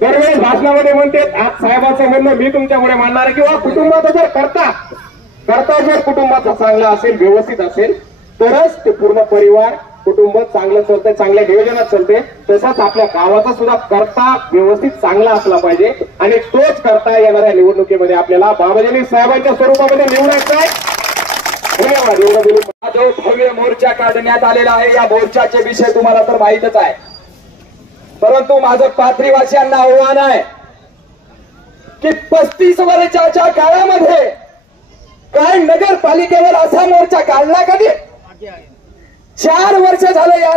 दरवेळेस भाषणामध्ये म्हणते आज साहेबांचं म्हणणं मी तुमच्यामुळे मानणार आहे, किंवा कुटुंबाचा जर करता जर कुटुंबाचा चांगला असेल, व्यवस्थित असेल तरच ते पूर्ण परिवार कुटुंब चांगलं चालतंय, चांगल्या नियोजनात चालते. तसंच आपल्या गावाचा सुद्धा करता व्यवस्थित चांगला असला पाहिजे आणि तोच करता येणाऱ्या निवडणुकीमध्ये आपल्याला बाबाजी साहेबांच्या स्वरूपामध्ये निवडायचा आहे. धन्यवाद. एवढं बोलून जो भव्य मोर्चा काढण्यात आलेला आहे या मोर्चाचे विषय तुम्हाला तर माहितच आहे, परंतु माझं पाथरीवासियांना आव्हान आहे की 35 वर्षाच्या काळामध्ये काय नगरपालिकेवर असा मोर्चा काढला कधी? 4 वर्ष झालं या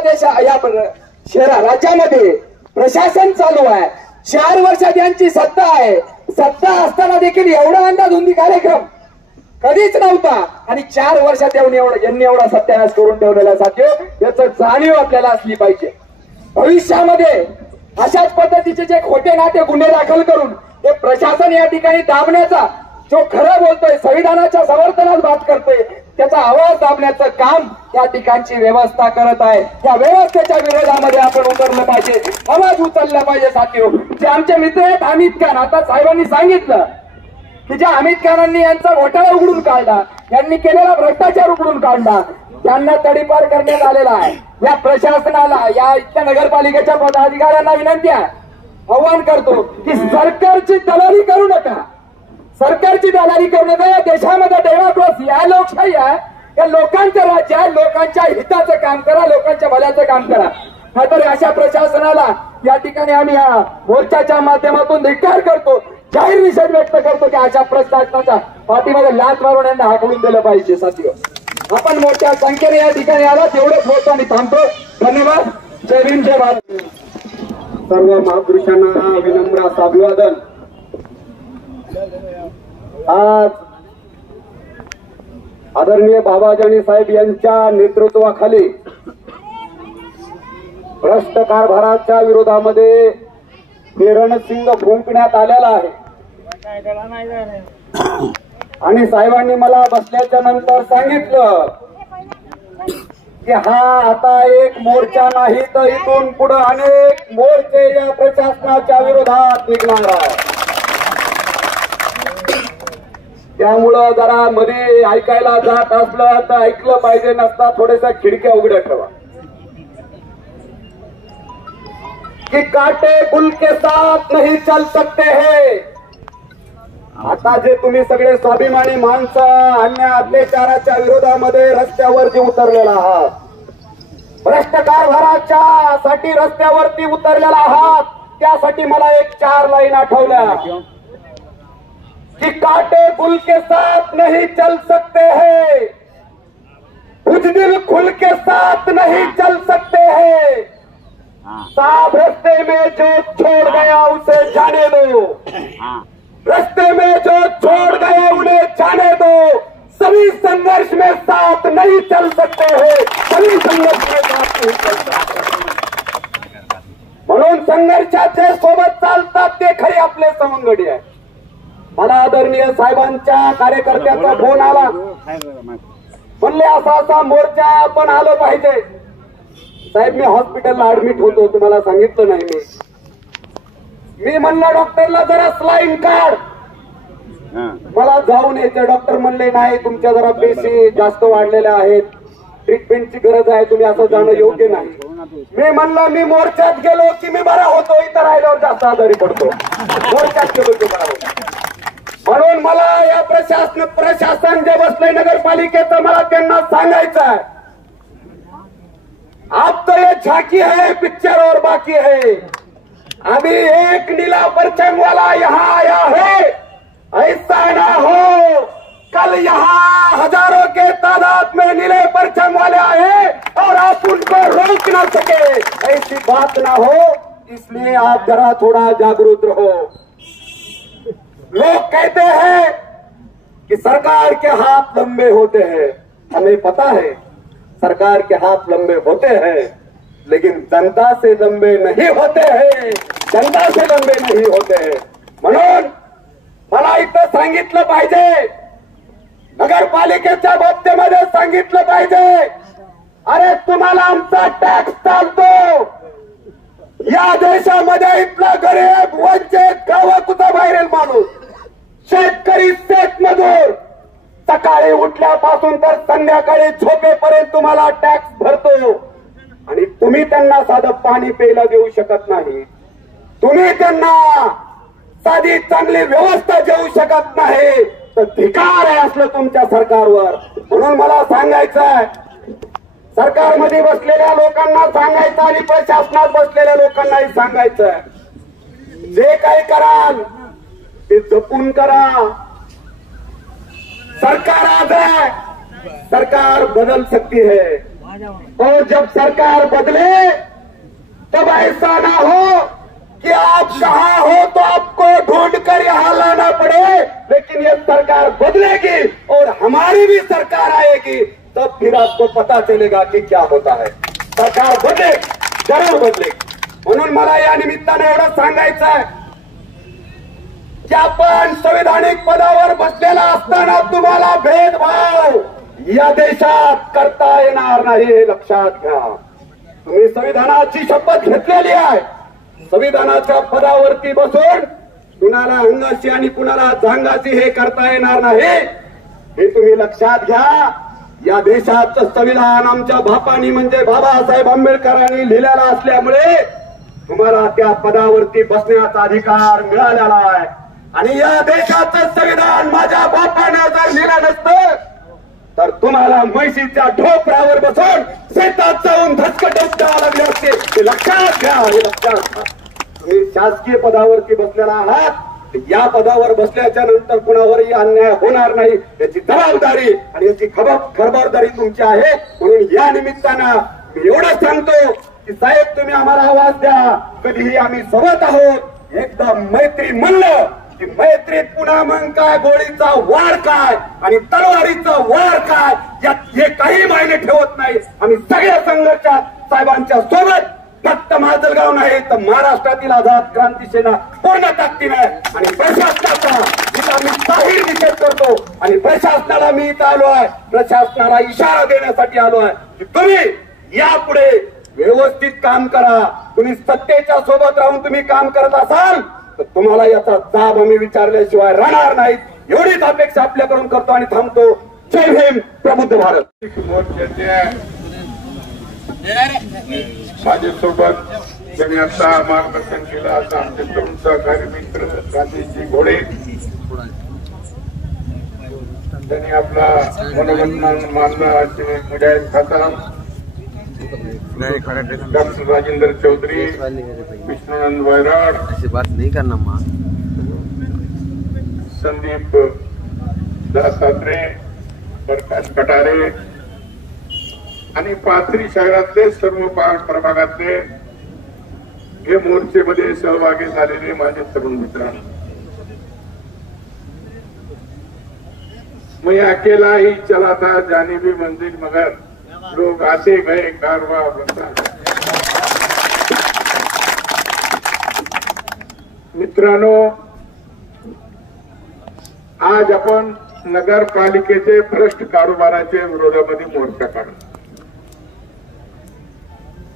राज्यामध्ये प्रशासन चालू आहे. 4 वर्षात यांची सत्ता आहे. सत्ता असताना देखील एवढा अंदाधुंदी कार्यक्रम कधीच नव्हता आणि 4 वर्षात यांनी एवढा सत्यानाश करून ठेवलेला साध्य, याचं जाणीव आपल्याला असली पाहिजे. भविष्यामध्ये अशाच पद्धतीचे जे खोटे नाटे गुन्हे दाखल करून हे प्रशासन या ठिकाणी दाबण्याचा, जो खरं बोलतोय, संविधानाच्या समर्थनात बात करतोय, त्याचा आवाज दाबण्याचं काम या ठिकाणची व्यवस्था करत आहे. या व्यवस्थेच्या विरोधामध्ये आपण उतरलं पाहिजे, आवाज उचलला पाहिजे. साथीओ, जे आमचे मित्र आहेत अमित खान, आता साहेबांनी सांगितलं की ज्या अमित खानांनी यांचा घोटाळा उघडून काढला, यांनी केलेला भ्रष्टाचार उघडून काढला, त्यांना तडीपार करण्यात आलेला आहे. या प्रशासनाला, या इथल्या नगरपालिकेच्या पदाधिकाऱ्यांना विनंती आहे, आव्हान करतो की सरकारची दलाली करू नका. सरकारची दलाली करू नका. या देशामध्ये डेमोक्रेसी आहे, लोकशाही आहे. या लोकांचं राज्य आहे. लोकांच्या हिताचं काम करा, लोकांच्या भल्याचं काम करा. नाहीतर अशा प्रशासनाला या ठिकाणी आम्ही या मोर्चाच्या माध्यमातून धिक्कार करतो, जाहीर निषेध व्यक्त करतो की अशा प्रशासनाच्या पाठीमध्ये लाथ मारून यांना हाकलून दिलं पाहिजे. साथीवर आपण मोठ्या संख्येने या ठिकाणी आला, तेवढंच बोलतो आणि थांबतो. धन्यवाद. जय भीम, जय भारत. सर्व महापुरुषांना विनम्र असं अभिवादन. आज आदरणीय बाबाजानी साहेब यांच्या नेतृत्वाखाली भ्रष्ट कारभाराच्या विरोधामध्ये रणसिंग फुंकण्यात आलेला आहे. आणि साहेबांनी मला बसल्याच्या नंतर सांगितलं की हा आता एक मोर्चा नाही तर इथून पुढे अनेक मोर्चे या प्रशासनाच्या विरोधात निघणार आहे. त्यामुळं जरा मध्ये ऐकायला जात असलं तर ऐकलं पाहिजे, नसता थोड्याशा खिडक्या उघड्या ठेवा. कि काटे गुल के साथ नहीं चल सकते हैं. आता जे तुम्ही सगळे स्वाभिमानी माणसं अन्याय अत्याचाराच्या विरोधामध्ये रस्त्यावरती उतरलेला आहात, भ्रष्ट कारभाराच्या साठी रस्त्यावरती उतरलेला आहात, त्यासाठी मला एक 4 लाईन आठवल्या कि काटे गुल के साथ नहीं चल सकते हैं, बुज़दिल खुल के साथ नहीं चल सकते हैं, साफ रास्ते में जो छोड़ गया उसे जाने दो, रास्ते में जो छोड़ गए उन्हें जाने दो. सभी संघर्ष में साथ नहीं चल सकते हैं, सभी संघर्ष में साथ नहीं चल सकते. म्हणून संघर्षाचे सोबत चालतात ते खरे आपले सवंगडी आहे. मला आदरणीय साहेबांच्या कार्यकर्त्याचा फोन आला, म्हणले असा मोर्चा आपण आलो पाहिजे. साहेब, मी हॉस्पिटलला ऍडमिट होतो, तुम्हाला सांगितलं नाही. मी म्हणलं डॉक्टरला जरा स्लाईन काढ, मला जाऊन यायचं. डॉक्टर म्हणले नाही, तुमच्या जरा पेशी जास्त वाढलेल्या आहेत, ट्रीटमेंटची गरज आहे, तुम्ही असं जाणं योग्य नाही. मी म्हणलं मी मोर्चात गेलो की मी बरा होतो, इथं राहिल्यावर जास्त आजारी पडतो. मोर्चात गेलो की बरा होतो. म्हणून मला या प्रशासन जे बसलंय नगरपालिकेचं, मला त्यांना सांगायचं आहे, अब तो ये झांकी है, पिक्चर और बाकी है. अभी एक नीला परचम वाला यहाँ आया है, ऐसा ना हो कल यहाँ हजारों के तादाद में नीले परचम वाले आए और आप उनको रोक ना सके, ऐसी बात ना हो. इसलिए आप जरा थोड़ा जागरूक रहो. लोग कहते हैं कि सरकार के हाथ लंबे होते हैं. हमें पता है सरकार के हाथ लंबे होते हैं, लेकिन जनता से लंबे नहीं होते हैं, जनता से लंबे नहीं होते हैं. म्हणून मला इथं सांगितलं पाहिजे, नगरपालिकेच्या बाबतीमध्ये सांगितलं पाहिजे, अरे तुम्हाला आमचा टॅक्स चालतो. या देशामध्ये इथला गरीब, वंचित, गावाकुचा बाहेरील माणूस, शेतकरी, शेतमजूर सकाळी उठल्यापासून तर संध्याकाळी झोपेपर्यंत तुम्हाला टॅक्स भरतो. आणि तुम्ही त्यांना साधं पाणी प्यायला देऊ शकत नाही, तुम्ही त्यांना साधी चांगली व्यवस्था देऊ शकत नाही, तर धिक्कार आहे असलं तुमच्या सरकारवर. म्हणून मला सांगायचं आहे, सरकारमध्ये बसलेल्या लोकांना सांगायचं आणि प्रशासनात बसलेल्या लोकांनाही सांगायचं आहे, जे काही कराल ते जपून करा. सरकार आज है, सरकार बदल सकती है, और जब सरकार बदले तब ऐसा ना हो कि आप कहाँ हो तो आपको ढूंढकर यहाँ लाना पड़े. लेकिन ये सरकार बदलेगी और हमारी भी सरकार आएगी, तब फिर आपको पता चलेगा कि क्या होता है. सरकार बदले, जरूर बदलेगी. म्हणून मला या निमित्ताने एवढं सांगायचं आहे की आपण संविधानिक पदावर बसलेला असताना तुम्हाला भेदभाव या देशात करता येणार नाही, हे लक्षात घ्या. तुम्ही संविधानाची शपथ घेतलेली आहे. संविधानाच्या पदावरती बसून कुणाला अंगाशी आणि कुणाला जांगाशी हे करता येणार नाही, हे तुम्ही लक्षात घ्या. या देशाचं संविधान आमच्या बापानी म्हणजे बाबासाहेब आंबेडकरांनी लिहिलेला असल्यामुळे तुम्हाला त्या पदावरती बसण्याचा अधिकार मिळालेला आहे. आणि या देशाचं संविधान माझ्या बापाने जर लिहिलं नसतं तर तुम्हाला म्हैशीच्या ढोपरावर बसून शेतात जाऊन धसकटत द्यावं लागले असते. हे लक्षात घ्या, हे लक्षात घ्या. तुम्ही शासकीय पदावरती बसलेला आहात, या पदावर बसल्याच्या नंतर कुणावरही अन्याय होणार नाही याची जबाबदारी आणि याची खबरदारी तुमची आहे. म्हणून या निमित्तानं मी एवढंच सांगतो की साहेब तुम्ही आम्हाला आवाज द्या, कधीही आम्ही सोबत आहोत. एकदा मैत्री म्हणलं की मैत्रीत पुन्हा मग काय गोळीचा वार काय आणि तलवारीचा वार काय यात हे काही मायने ठेवत नाही. आम्ही सगळ्या संघर्षात साहेबांच्या सोबत, फक्त माजलगाव नाही तर महाराष्ट्रातील आझाद क्रांती सेना पूर्ण ताकदीने आणि प्रशासनाचा इथं आम्ही जाहीर निषेध करतो. आणि प्रशासनाला मी इथं आलो आहे, प्रशासनाला इशारा देण्यासाठी आलो आहे की तुम्ही यापुढे व्यवस्थित काम करा. तुम्ही सत्तेच्या सोबत राहून तुम्ही काम करत असाल तर तुम्हाला याचा जाब आम्ही विचारल्याशिवाय राहणार नाहीत. एवढीच अपेक्षा आपल्याकडून करतो आणि थांबतो. जय भीम, प्रबुद्ध भारत. माझ्यासोबत त्यांनी आता मार्गदर्शन केलं असं आमचे तरुण सहकारी मित्र राजेशजी घोडे, त्यांनी आपला मनोगत मानला असे मुजाहिद खाताम, डॉक्टर राजेंद्र चौधरी, विष्णुनंद वैराड, संदीप दासात्रे, प्रकाश कटारे आणि पाथरी शहरातले सर्व प्रभागातले हे मोर्चेमध्ये सहभागी झालेले माझे तरुण मित्रांनो, मैं अकेला ही चला था जाने भी मंजिल मगर लोग आते गए कारवा बनता. मित्रांनो, आज आपण नगरपालिकेचे भ्रष्ट कारभाराच्या विरोधामध्ये मोर्चा काढू.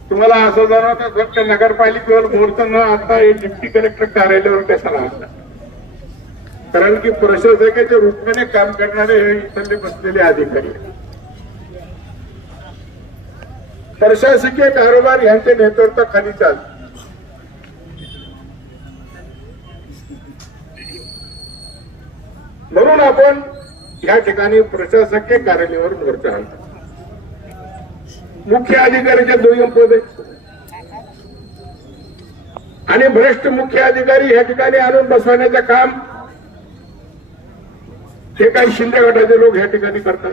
तुम्हाला असं जाणवतं फक्त नगरपालिकेवर मोर्चा न आता हे डिप्टी कलेक्टर कार्यालयावर कशाला आणला? कारण की प्रशासकाच्या रूपाने काम करणारे हे इथले बसलेले अधिकारी, प्रशासकीय कारभार यांच्या नेतृत्वाखाली चालतो. म्हणून आपण या ठिकाणी प्रशासकीय कार्यालयावर मोर्चा आणतो. मुख्य अधिकाऱ्याचे दुय्यम पद आणि भ्रष्ट मुख्य अधिकारी या ठिकाणी आणून बसवण्याचं काम हे काही शिंदे गटाचे लोक या ठिकाणी करतात.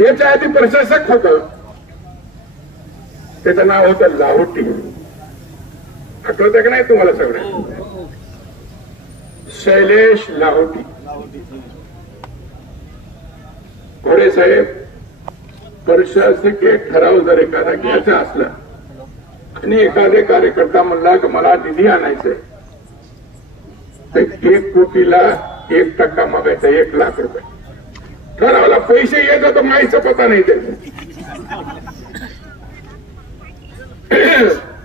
याच्या आधी प्रशासक होत, त्याचं नाव होतं लाहोटी. आठवतं का नाही तुम्हाला सगळं? शैलेश लाहोटी. घोडे साहेब, प्रशासकीय ठराव जर एखादा घ्यायचा असला आणि एखादे कार्यकर्ता म्हणला की मला निधी आणायचंय तर 1 कोटीला 1% मागायचा, 1 लाख रुपये. ठरावाला पैसे येत होतं माहीचा पता नाही त्याचा.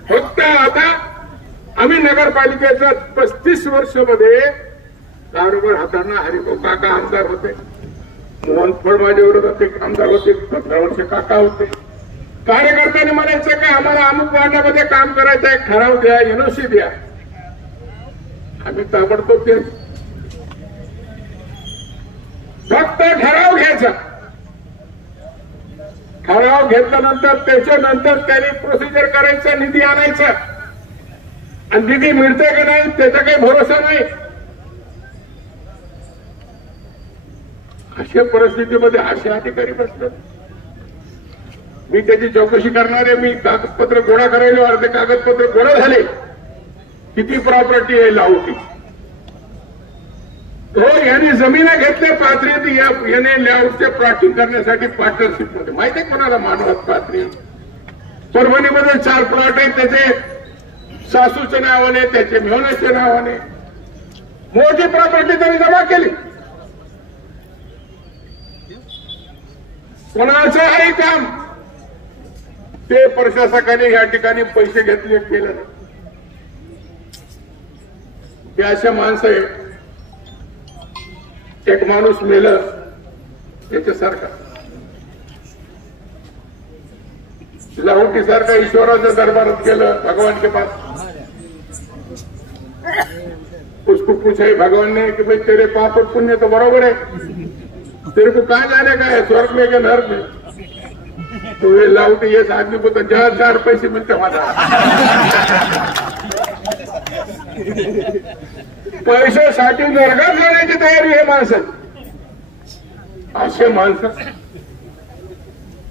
फक्त आता आम्ही नगरपालिकेच्या 35 वर्षामध्ये कारभार हाताळणं हरिभाऊ काका आमदार होते, मोहन फडमाजे विरोधात एक आमदार होते, 15 वर्ष काका होते. कार्यकर्त्यांनी म्हणायचं की आम्हाला अमुक वार्डामध्ये काम करायचं, एक ठराव द्या, एनओसी द्या. आम्ही ताबडतोब ते फक्त ठराव घ्यायचा. ठराव घेतल्यानंतर त्याच्यानंतर त्यांनी प्रोसिजर करायचं, निधी आणायचा. आणि निधी मिळते की नाही त्याचा काही भरोसा नाही. अशा परिस्थितीमध्ये असे अधिकारी बसतात. मी त्याची चौकशी करणार आहे. मी कागदपत्र गोळा करायला, अर्धे कागदपत्र गोळा झाले. किती प्रॉपर्टी आहे लाहोटी? तो यांनी जमिना घेतल्या पाथरी, याने लेआउटचे प्लॉटिंग करण्यासाठी पार्टनरशिप मध्ये. माहिती आहे कोणाला? मानवत पाथरी. परभणीमध्ये 4 प्लॉट आहेत, त्याचे सासूच्या नावाने, त्याचे मेहण्याच्या नावाने मोठी प्रॉपर्टी त्यांनी जमा केली. कोणाचं आहे काम ते प्रशासकाने या ठिकाणी पैसे घेतले, केलं. ते अशा माणसं आहेत एक माणूस मेलं याच्यासारखा, लाहोटी सारखा ईश्वराच्या दरबारात गेलं भगवान के पास, उसको पूछा भगवान ने कि भाई तेरे पाप और पुण्य तो बराबर है, तेरे को कहाँ जाने का है, स्वर्ग में के नरक में? तो ये लाउटी ये आदमी को तो 1000 पैसे मिलते वहां, पैशासाठी नरकात जाण्याची तयारी आहे माणसाची, असे माणसं.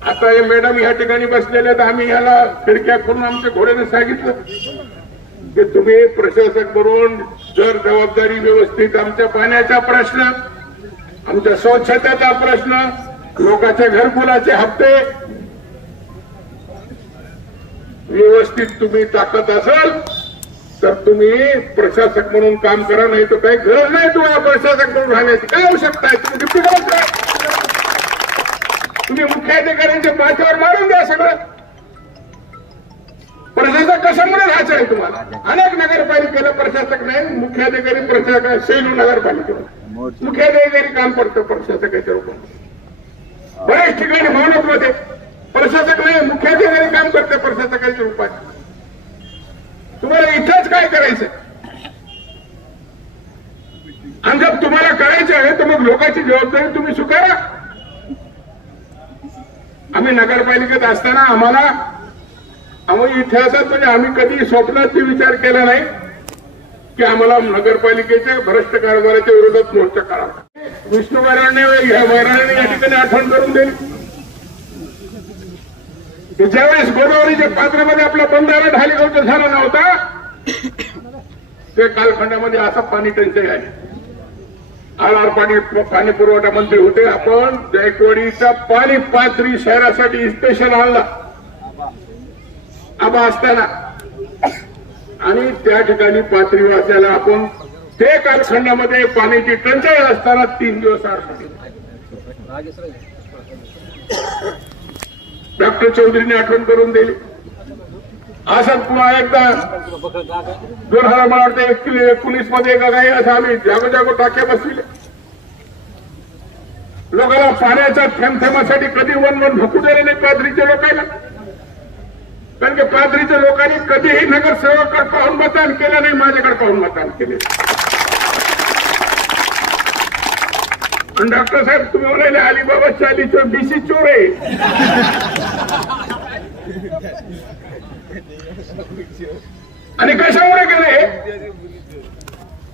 आता हे मॅडम या ठिकाणी बसलेले आहेत, आम्ही याला खिडक्या करून आमच्या घोड्याने सांगितलं की तुम्ही प्रशासक म्हणून जर जबाबदारी व्यवस्थित आमच्या पाण्याचा प्रश्न, आमच्या स्वच्छतेचा प्रश्न, लोकांच्या घरकुलाचे हप्ते व्यवस्थित तुम्ही टाकत असाल तर तुम्ही प्रशासक म्हणून काम करा, नाही तर काही गरज नाही तुम्हाला प्रशासक म्हणून राहण्याची. काय आवश्यकता आहे? तुम्ही डिप्टी कलेक्टर, तुम्ही मुख्याधिकाऱ्यांच्या पाठीवर मारून द्या सगळं. प्रशासक कशामुळे राहायचं आहे तुम्हाला? अनेक नगरपालिकेला प्रशासक नाही, मुख्याधिकारी प्रशासक, सेलू नगरपालिकेला मुख्याधिकारी काम करतं प्रशासकाच्या रूपात. बऱ्याच ठिकाणी भावनामध्ये प्रशासक नाही, मुख्याधिकारी काम करते प्रशासकाच्या रूपात. तुम्हाला इथंच काय करायचं? आणि जर तुम्हाला करायचं आहे तर मग लोकांची जबाबदारी तुम्ही स्वीकारा. आम्ही नगरपालिकेत असताना आम्हाला इतिहासात म्हणजे आम्ही कधी स्वप्नातही विचार केला नाही की आम्हाला नगरपालिकेच्या भ्रष्ट कारभाराच्या विरोधात मोर्चा करावा. विष्णू वैराणे या ठिकाणी आठवण करून दिली की ज्यावेळेस गोदावरीच्या पात्रामध्ये आपला बंधारा ढालीगावचा झाला नव्हता, त्या कालखंडामध्ये असं पाणी टंचाई आहे. पाणी पुरवठा मंत्री होते, आपण जायकवाडीचा पाणी पात्री शहरासाठी स्पेशल आणला आबा असताना, आणि त्या ठिकाणी पात्री वाचायला आपण ते कालखंडामध्ये पाण्याची टंचाई असताना 3 दिवस डॉक्टर चौधरीने आठवण करून दिली. असं पुन्हा एकदा 2019 मध्ये एका काही असं आम्ही जागोजागो टाक्या बसविले. लोकांना पाण्याच्या थेंबथेमासाठी कधी वन ढकू दिले नाही पाथरीच्या लोकांना, कारण की पाथरीच्या लोकांनी कधीही नगरसेवकाकडे पाहून मतदान केलं नाही, माझ्याकडे पाहून मतदान केले. आणि डॉक्टर साहेब तुम्ही म्हणाले अलिबाबा चालीचोर डीसी चोर आहे. आणि कशामुळे गेले?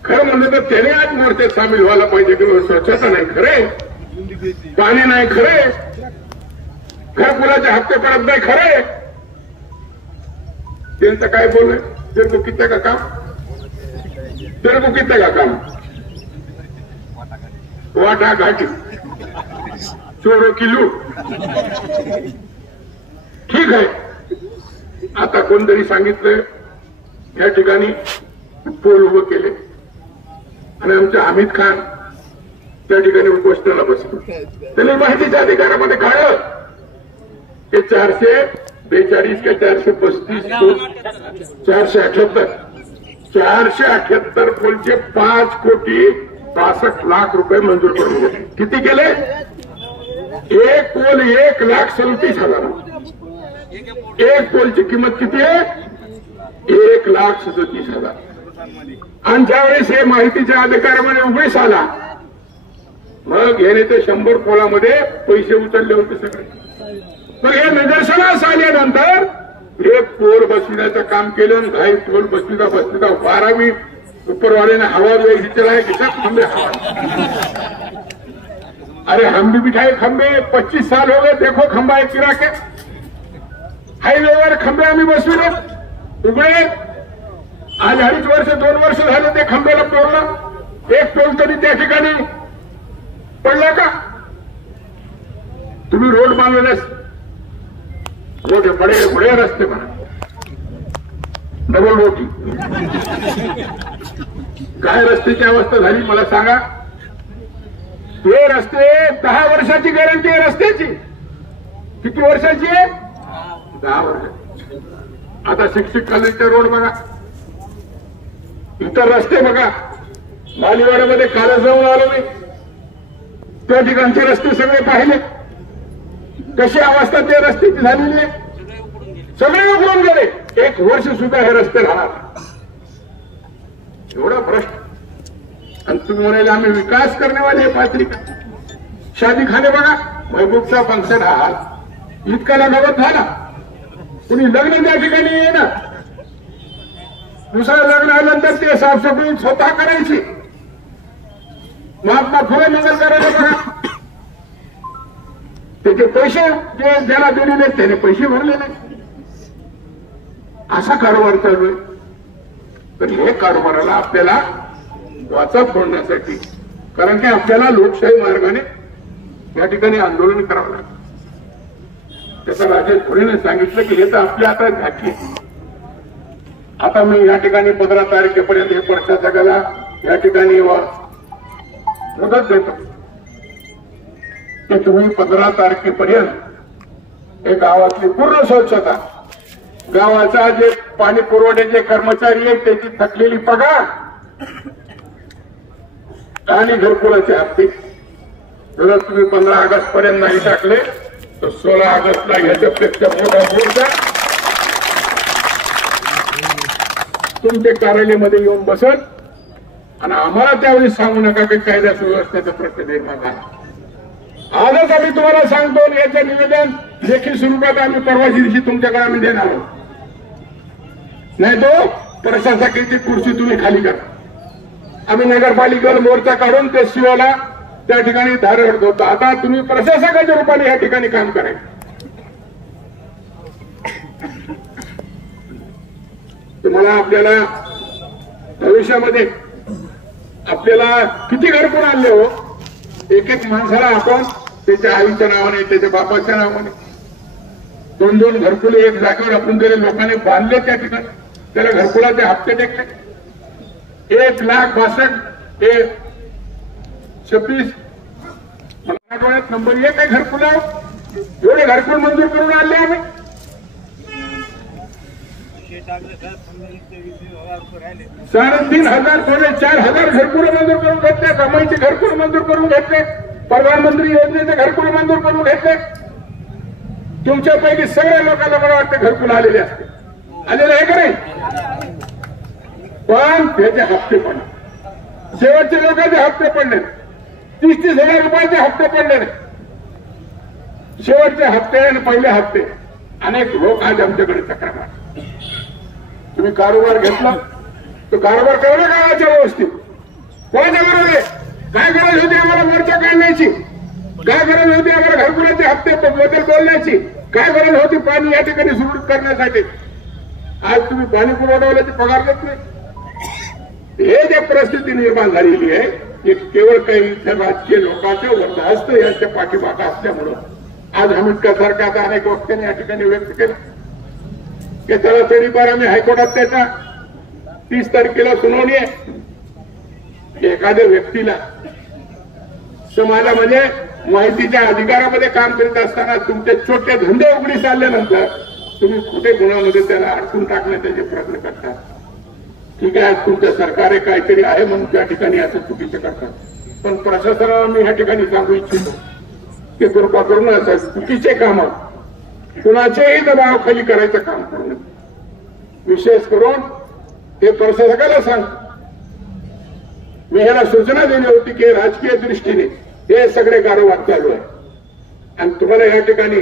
खरं म्हणलं तर त्याने आज मोर्चात सामील व्हायला पाहिजे की स्वच्छता नाही खरे, पाणी नाही खरे, घरकुलाचे हप्ते परत नाही खरे. त्यांचं काय बोलणं? तेरे को कितने का काम, तेरे को कितने का काम, वाटा घाटी, चोरों की लूट. ठीक आहे, आता कोणतरी सांगितलं या ठिकाणी पोल उभं केले आणि आमचे हमीद खान त्या ठिकाणी उपोषणाला बसलो. त्यांनी माहितीच्या अधिकारामध्ये काढलं ते 442 का 435 478 पोलचे 5,62,00,000 रुपये मंजूर करून घेतले. किती केले? एक पोल 1,37,000. एक पोलची किंमत किती आहे? 1,37,000. आणि ज्यावेळेस हे माहितीच्या अधिकारामध्ये उभेस आला, मग याने ते 100 पोलामध्ये पैसे उचलले होते सगळे. मग हे निदर्शनास आल्यानंतर एक पोल बसविण्याचं काम केलं. घाई पोल बसविता 12वी उपरवाल्याने हवा द्यायची चलाय खिशात खंबे हवा. अरे हम भी बिठाए खंबे, 25 साल हो गए, देखो खंबा एक गिरा के. हायवेवर खंबे आम्ही बसविले उघडे. आज 2.5 वर्ष 2 वर्ष झाले ते खंब्याला तोडलं. एक टोल तरी त्या ठिकाणी पडला का? तुम्ही रोड बांधलेस, मोठे बडे बडे रस्ते बना, डबल रोटी. काय रस्त्याची अवस्था झाली मला सांगा. हे रस्ते 10 वर्षाची गॅरंटी आहे रस्त्याची. किती वर्षाची आहे? 10 वर्षाची. आता शिक्षक कॉलेजचा रोड बघा, इतर रस्ते बघा. मालीवाड्यामध्ये कालच जाऊन आलो मी. त्या ठिकाणचे रस्ते सगळे पाहिले, कशी अवस्था त्या रस्त्याची झालेली आहे, सगळे उघडून गेले. 1 वर्ष सुद्धा हे रस्ते राहणार, एवढा भ्रष्ट. आणि तुम्ही म्हणाले आम्ही विकास करण्यावाले पात्री. शादी खाने बघा, महबूबचा फंक्शन हा हाल इतका लगावत झाला. कुणी लग्न त्या ठिकाणी ये ना, दुसरं लग्न आल्यानंतर ते साफसफाई स्वतः करायची. महात्मा फुले मंगल करायला बघा, त्याचे पैसे जे ज्याला दिलेले त्याने पैसे भरले नाही. असा कारभार चालू आहे. तर हे कारभाराला आपल्याला वाचा फोडण्यासाठी, कारण की आपल्याला लोकशाही मार्गाने या ठिकाणी आंदोलन करावं लागतं. त्याचा राजेश भोरेने सांगितलं की हे तर आपल्या हातात झाकी. आता मी या ठिकाणी 15 तारखेपर्यंत हे प्रशासकाला या ठिकाणी मुदत देतो की तुम्ही 15 तारखेपर्यंत एक गावातली पूर्ण स्वच्छता, गावाचा जे पाणी पुरवठ्याचे कर्मचारी आहेत त्याची थकलेली पगार आणि घरकुलाचे हप्ते जर तुम्ही 15 ऑगस्ट पर्यंत नाही टाकले तर 16 ऑगस्टला ह्याच्यापेक्षा मोठा मोर्चा तुमच्या कार्यालयामध्ये येऊन बसत. आणि आम्हाला त्यावेळी सांगू नका की कायदा सुव्यवस्थेचा प्रश्न निर्माण झाला. आजच आम्ही तुम्हाला सांगतो, याचं निवेदन लेखी स्वरूपात आम्ही परवाच्या दिवशी तुमच्याकडे आम्ही देणार आहोत. नाही तो प्रशासकीची खुर्ची तुम्ही खाली करा. आम्ही नगरपालिकेवर मोर्चा काढून ते शिवाला त्या ठिकाणी धारवत होतो. आता तुम्ही प्रशासकाच्या रूपाने या ठिकाणी काम करायचं. तुम्हाला आपल्याला भविष्यामध्ये आपल्याला किती घरकुल आणले हो. एक माणसाला आपण त्याच्या आईच्या नावाने, त्याच्या बापाच्या नावाने 2-2 घरकुले एक जागेवर आपण जरी लोकांनी बांधले त्या ठिकाणी त्याला घरकुलाचे हप्ते टेकले. 1,62,000 26 मराठवाड्यात नंबर 1 आहे घरकुला. एवढे घरकुल मंजूर करून आणले आम्ही. 3,500 कोणी 4,000 घरकुल मंजूर करून घेतले. कमाईचे घरकुल मंजूर करून घेतले. प्रधानमंत्री योजनेचे घरकुल मंजूर करून घेतले. तुमच्यापैकी सगळ्या लोकांना मला वाटतं घरकुल आलेले असते. आलेले आहे का नाही? पण त्याचे हप्ते पडले. शेवटच्या लोकांचे हप्ते पडले. 30,000 रुपयाचे हप्ते पडले नाही. शेवटचे हप्ते आणि पहिले हप्ते अनेक लोक आज आमच्याकडे तक्रार मारतात. तुम्ही कारोबार घेतला तो कारोबार करा ना गावाच्या व्यवस्थित. कोणाच्या गरज आहे? काय गरज होती आम्हाला मोर्चा काढण्याची? काय गरज होती आम्हाला घरकुलाचे हप्ते बद्दल बोलण्याची? काय गरज होती पाणी या ठिकाणी सुरू करण्यासाठी? आज तुम्ही पाणी पुरवठ्यावाल्याची पगार देत नाही. हे जे परिस्थिती निर्माण झालेली आहे हे केवळ काही राजकीय लोकांच्या वरदहस्त यांच्या पाठीमागे असल्यामुळं आज हमीदकासारख्या आता अनेक वक्त्यांनी या ठिकाणी व्यक्त केलं की त्याला तडीपार आम्ही हायकोर्टात त्याचा 30 तारखेला सुनावणी आहे. एखाद्या व्यक्तीला समाजामध्ये माहितीच्या अधिकारामध्ये काम करीत असताना तुमचे छोटे धंदे उघडीस आल्यानंतर तुम्ही कुठे गुन्ह्यामध्ये त्याला अडकून टाकण्याचे प्रयत्न करता. ठीक आहे, तुमचं सरकार आहे काहीतरी आहे म्हणून त्या ठिकाणी असं चुकीचं करतात. पण प्रशासनाला मी या ठिकाणी सांगू इच्छितो की कृपा करून असं चुकीचे काम कुणाचेही दबावाखाली करायचं काम करू नये. विशेष करून हे प्रशासकाला सांग. मी ह्याला सूचना दिली होती की राजकीय दृष्टीने हे सगळे कारभार चालू आहे आणि तुम्हाला या ठिकाणी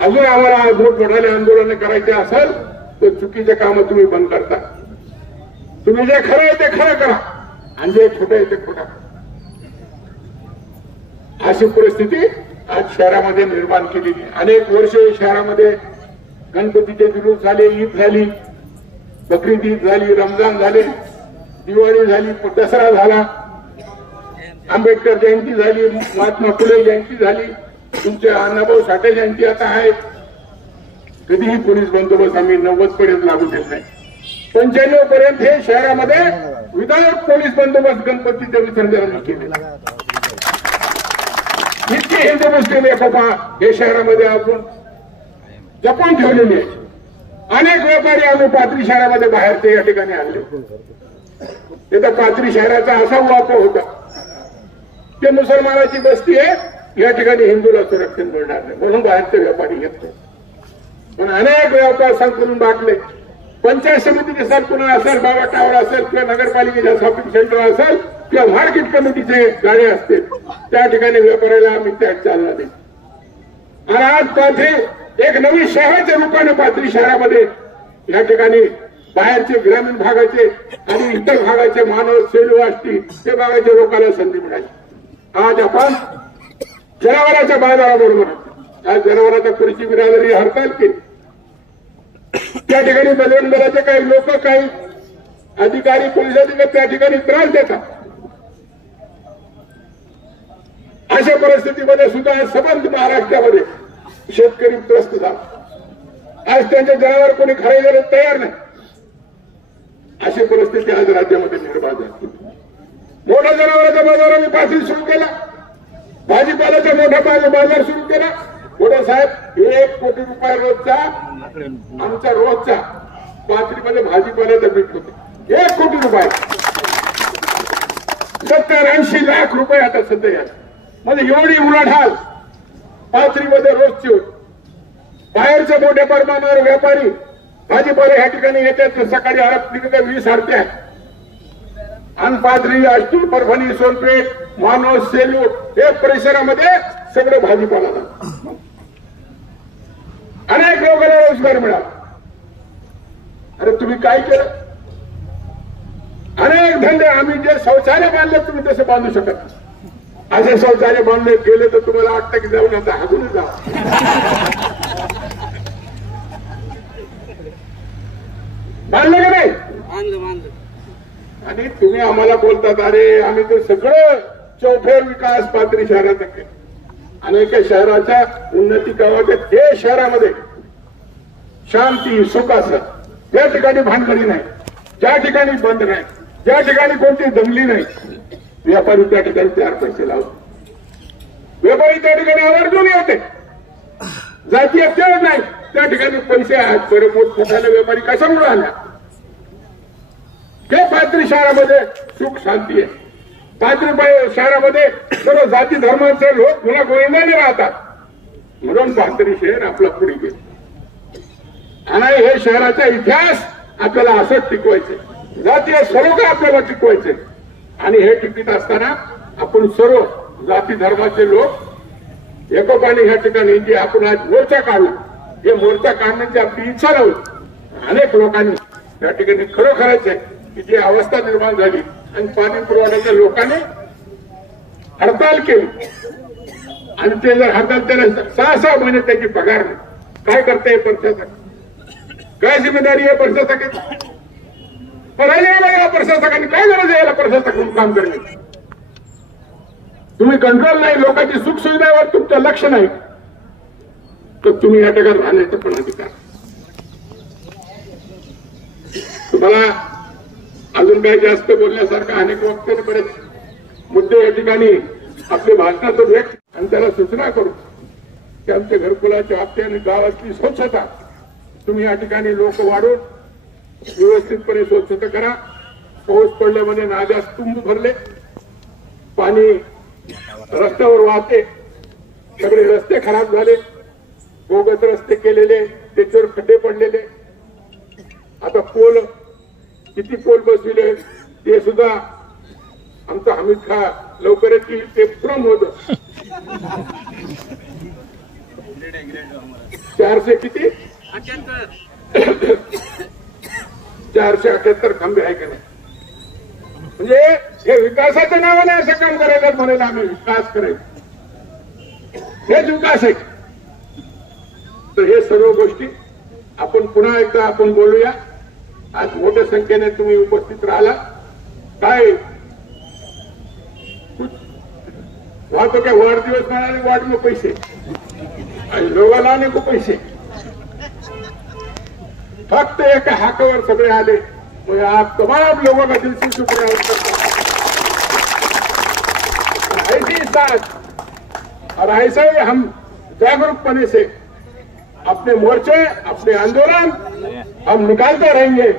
अजून आम्हाला मोठमोठाले आंदोलन करायचे असेल तर चुकीचे काम तुम्ही बंद करता. तुम्ही जे खरं आहे ते खरं करा आणि जे खोटं आहे ते खोटं. अशी परिस्थिती आज शहरामध्ये निर्माण केलेली. अनेक वर्ष शहरामध्ये गणपतीचे जुलूस झाले, ईद झाली, बकरीद ईद झाली, रमजान झाले, दिवाळी झाली, दसरा झाला, आंबेडकर जयंती झाली, महात्मा फुले जयंती झाली, तुमच्या अण्णाभाऊ साठे जयंती आता आहे. कधीही पोलीस बंदोबस्त आम्ही 90 पर्यंत लागू देत नाही. 95 पर्यंत हे शहरामध्ये विदाउट पोलीस बंदोबस्त गणपतीच्या विसर्जनाने केले. इतकी हिंदू मुस्लिम एकोपा हे शहरामध्ये आपण जपून ठेवलेली आहे. अनेक व्यापारी आम्ही पाथरी शहरामध्ये बाहेरचे या ठिकाणी आणले. तिथं पाथरी शहराचा असा वापर होता ते मुसलमानाची बस्ती आहे, या ठिकाणी हिंदूला संरक्षण मिळणार नाही म्हणून बाहेरचे व्यापारी घेतले. पण अनेक व्यापार संकुलन बाटले, पंचायत समितीचे सरकुलर असेल, बाबा टावर असेल किंवा नगरपालिकेच्या शॉपिंग सेंटर असेल किंवा मार्केट कमिटीचे गाडे असतील, त्या ठिकाणी व्यापाऱ्याला आम्ही टॅक्स चालना देऊ. आणि आज पाथरी एक नवीन शहराच्या रूपाने पाथरी शहरामध्ये या ठिकाणी बाहेरचे ग्रामीण भागाचे आणि इतर भागाचे मानव सेलू असतील ते भागाच्या लोकांना संधी मिळाली. आज आपण जनावरांच्या बाजाराबरोबर आज जनावरांच्या कृषी बिरादरी हडताल केली. त्या ठिकाणी बजरंग काही लोक, काही अधिकारी, पोलीस अधिकारी त्या ठिकाणी त्रास देतात. अशा परिस्थितीमध्ये सुद्धा संबंध महाराष्ट्रामध्ये शेतकरी त्रस्त झाला. आज त्यांचे जनावर कोणी खरेदीला तयार नाही, अशी परिस्थिती आज राज्यामध्ये निर्माण झाली. मोठ्या जनावरांचा बाजार आम्ही पाथरीत सुरू केला, भाजीपाल्याचा मोठा बाजार सुरू केला. मोठा साहेब 1 कोटी रुपये रोजचा आमचा रोजचा पाथरीमध्ये भाजीपाल्याचा बीट होतो. 1 कोटी रुपये, 70-80 लाख रुपये आता सध्या म्हणजे एवढी उलाढाल पाथरीमध्ये रोजची होती. बाहेरच्या मोठ्या प्रमाणावर व्यापारी भाजीपाला ह्या ठिकाणी येतात. सकाळी हडप निघते 20 हडत्या आणि पाथरी, आष्टी, परभणी, सोनपेठ, मानोस, सेलू हे परिसरामध्ये सगळं भाजीपाला झाला. अनेक लोकांना रोजगार मिळाला. अरे तुम्ही काय केलं? अनेक धंदे आम्ही जे शौचालय बांधले तुम्ही तसे बांधू शकत नाही. असे शौचालय बांधले गेले तर तुम्हाला वाटतं की जाऊन आता हागूनच जा. बांधलं का नाही? आणि तुम्ही आम्हाला बोलतात अरे आम्ही तर सगळं चौफेर विकास पाथरी शहराचा केला. अनेक शहराच्या उन्नती गावाच्या हे शहरामध्ये शांती, सुख असत, या ठिकाणी भानगडी नाही, ज्या ठिकाणी बंद नाही, ज्या ठिकाणी कोणती दंगली नाही, व्यापारी त्या ठिकाणी 4 पैसे लावतो. व्यापारी त्या ठिकाणी आवर्जून येते, जातीय तेढ नाही, त्या ठिकाणी पैसे आहेत. बरे मोठमोठ्याला व्यापारी कशामुळे आल्या? हे पाथरी शहरामध्ये सुख शांती आहे. पाथरी शहरामध्ये सर्व जाती धर्माचे लोक पुन्हा गोविंदाने राहतात म्हणून पाथरी शहर आपला पुढे गेलं. आणि हे शहराचा इतिहास आपल्याला असंच टिकवायचे, जातीय स्वरूप आपल्याला टिकवायचे. आणि हे टिकत असताना आपण सर्व जाती धर्माचे लोक एकोपाने ह्या ठिकाणी जे आपण आज मोर्चा काढला, हे मोर्चा काढण्याची आपली इच्छा नव्हती. अनेक लोकांनी त्या ठिकाणी खरोखरच आहे की जी अवस्था निर्माण झाली आणि पाणी पुरवठ्याच्या लोकांनी हडताल केली आणि ते जर हडताल त्याला 6 महिने त्याची पगार नाही. काय करता येईल प्रशासक? काय जिम्मेदारी आहे प्रशासकाची? या प्रशासकाने काय गरज आहे याला प्रशासक म्हणून काम करणे? तुम्ही कंट्रोल नाही, लोकांची सुख सुविधावर तुमचं लक्ष नाही, तर तुम्ही या ठिकाणी राहण्याचा पण अधिकार. तुम्हाला अजून काही जास्त बोलण्यासारखं अनेक वक्ते बरेच मुद्दे या ठिकाणी आपल्या भाषणातून व्यक्त आणि त्याला सूचना करू की आमच्या घरकुलाच्या बाबतीत आणि गावातली स्वच्छता तुम्ही या ठिकाणी लोक वाढून व्यवस्थितपणे स्वच्छता करा. पाऊस पडल्यामध्ये नाल्यात तुंब भरले, पाणी रस्त्यावर वाहते, सगळे रस्ते खराब झाले, बोगस रस्ते केलेले, त्याच्यावर खड्डे पडलेले. आता पोल किती पोल बसविले ते सुद्धा आमचा हमीद खा लवकरच येईल, ते पूर्ण होत. 400 किती 478 खंबे आहे का नाही? म्हणजे हे विकासाच्या नावाने असं काम करायला म्हणायला आम्ही विकास करायचं, हेच विकास आहे. तर हे सर्व गोष्टी आपण पुन्हा एकदा आपण बोलूया. आज मोठ्या संख्येने तुम्ही उपस्थित राहिला. काय वाहतो काय वाढदिवस मिळाले, वाढले पैसे आणि लोगाला अनेक पैसे, फक्त एका हाकावर सगळे आले. आप तमाम लोगों का दिल से शुक्रिया करता हूं. ऐसी साथ और ऐसे ही हम जागरूकपने से अपने मोर्चे, अपने आंदोलन हम निकालते रहेंगे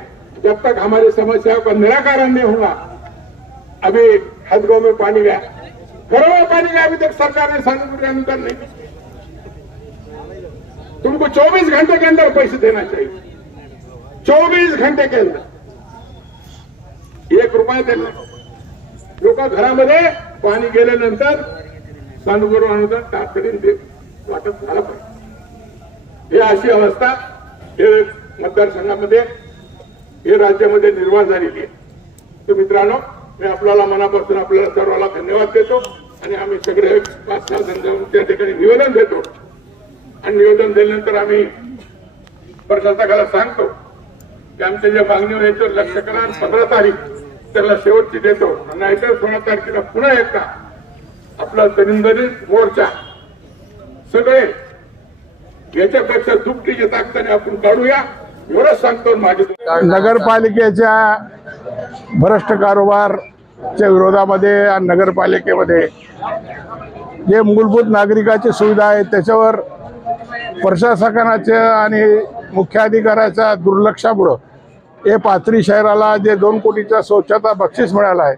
जब तक हमारी समस्याओं का निराकरण नहीं होगा. अभी हदगांव में पानी गया, घरों में पानी का अभी तक सरकार ने सानुकूल अनुदान नहीं दिया। तुमको 24 घंटे के अंदर पैसे देना चाहिए, 24 घंटे के अंदर 1 रुपया देना। लोक घरामध्ये पाणी गेल्यानंतर सानुकूल अनुदान तातडीने वाटप झालं पाहिजे। ही अशी अवस्था हे मतदारसंघामध्ये हे राज्यामध्ये निर्माण झालेली आहे। तर मित्रांनो, मी आपल्याला मनापासून आपल्याला सर्वांना धन्यवाद देतो आणि आम्ही सगळे 5-6 जण जाऊन त्या ठिकाणी निवेदन देतो आणि निवेदन दिल्यानंतर आम्ही प्रशासकाला सांगतो की आमच्या ज्या मागणीवर याच्यावर लक्ष करा आणि 15 तारीख त्याला शेवटची देतो, नाहीतर 16 तारखेला पुन्हा एकदा आपला दलित मोर्चा सगळे याच्यापेक्षा दुपटीच्या ताकदीने आपण काढूया एवढंच सांगतो। माझे नगरपालिकेच्या भ्रष्ट कारभाराच्या विरोधामध्ये आणि नगरपालिकेमध्ये जे मूलभूत नागरिकाची सुविधा आहे त्याच्यावर प्रशासनाच्या आणि मुख्याधिकाऱ्याच्या दुर्लक्षामुळे हे पाथरी शहराला जे 2 कोटीचा स्वच्छता बक्षीस मिळालं आहे,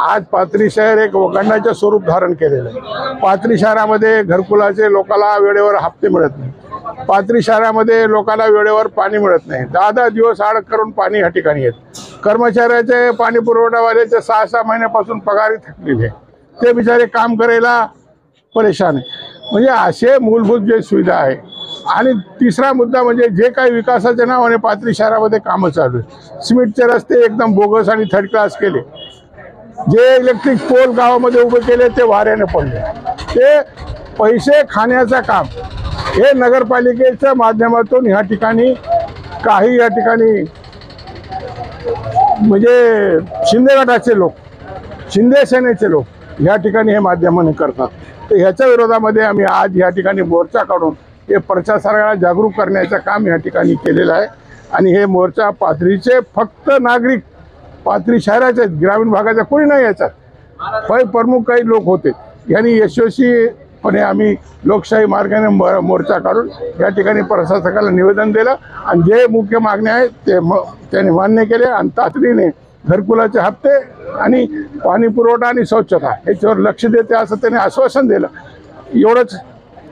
आज पाथरी शहर एक वखंडाचे स्वरूप धारण केलेलं आहे। पाथरी शहरामध्ये घरकुलाचे लोकांना वेळेवर हप्ते मिळत नाही, पाथरी शहरामध्ये लोकांना वेळेवर पाणी मिळत नाही, 10-10 दिवस आड करून पाणी या ठिकाणी येत। कर्मचाऱ्याचे पाणी पुरवठावाल्याचे 6-6 महिन्यापासून पगारी थकलेले, ते बिचारे काम करायला परेशान आहे। म्हणजे असे मूलभूत जे सुविधा आहे। आणि तिसरा मुद्दा म्हणजे जे काही विकासाच्या नावाने पाथरी शहरामध्ये कामं चालू आहे, सिमेंटचे रस्ते एकदम बोगस आणि थर्ड क्लास केले, जे इलेक्ट्रिक पोल गावामध्ये उभे केले ते वाऱ्याने पडले, ते पैसे खाण्याचं काम हे नगरपालिकेच्या माध्यमातून ह्या ठिकाणी काही या ठिकाणी म्हणजे शिंदे गटाचे लोक, शिंदे सेनेचे लोक या ठिकाणी हे माध्यमाने करतात। तर ह्याच्या विरोधामध्ये आम्ही आज या ठिकाणी मोर्चा काढून हे प्रशासनाला जागरूक करण्याचं काम या ठिकाणी केलेलं आहे। आणि हे मोर्चा पाथरीचे फक्त नागरिक, पाथरी शहराचे ग्रामीण भागाचा कोणी नाही, याच्यात प्रमुख काही लोक होते, यांनी यशस्वीपणे आम्ही लोकशाही मार्गाने मोर्चा काढून या ठिकाणी प्रशासकाला निवेदन दिलं आणि जे मुख्य मागण्या आहेत ते त्यांनी मान्य केले आणि तातडीने घरकुलाचे हप्ते आणि पाणी पुरवठा आणि स्वच्छता याच्यावर लक्ष देते असं त्यांनी आश्वासन दिलं। एवढंच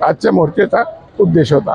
आजच्या मोर्चाचा उद्देश होता।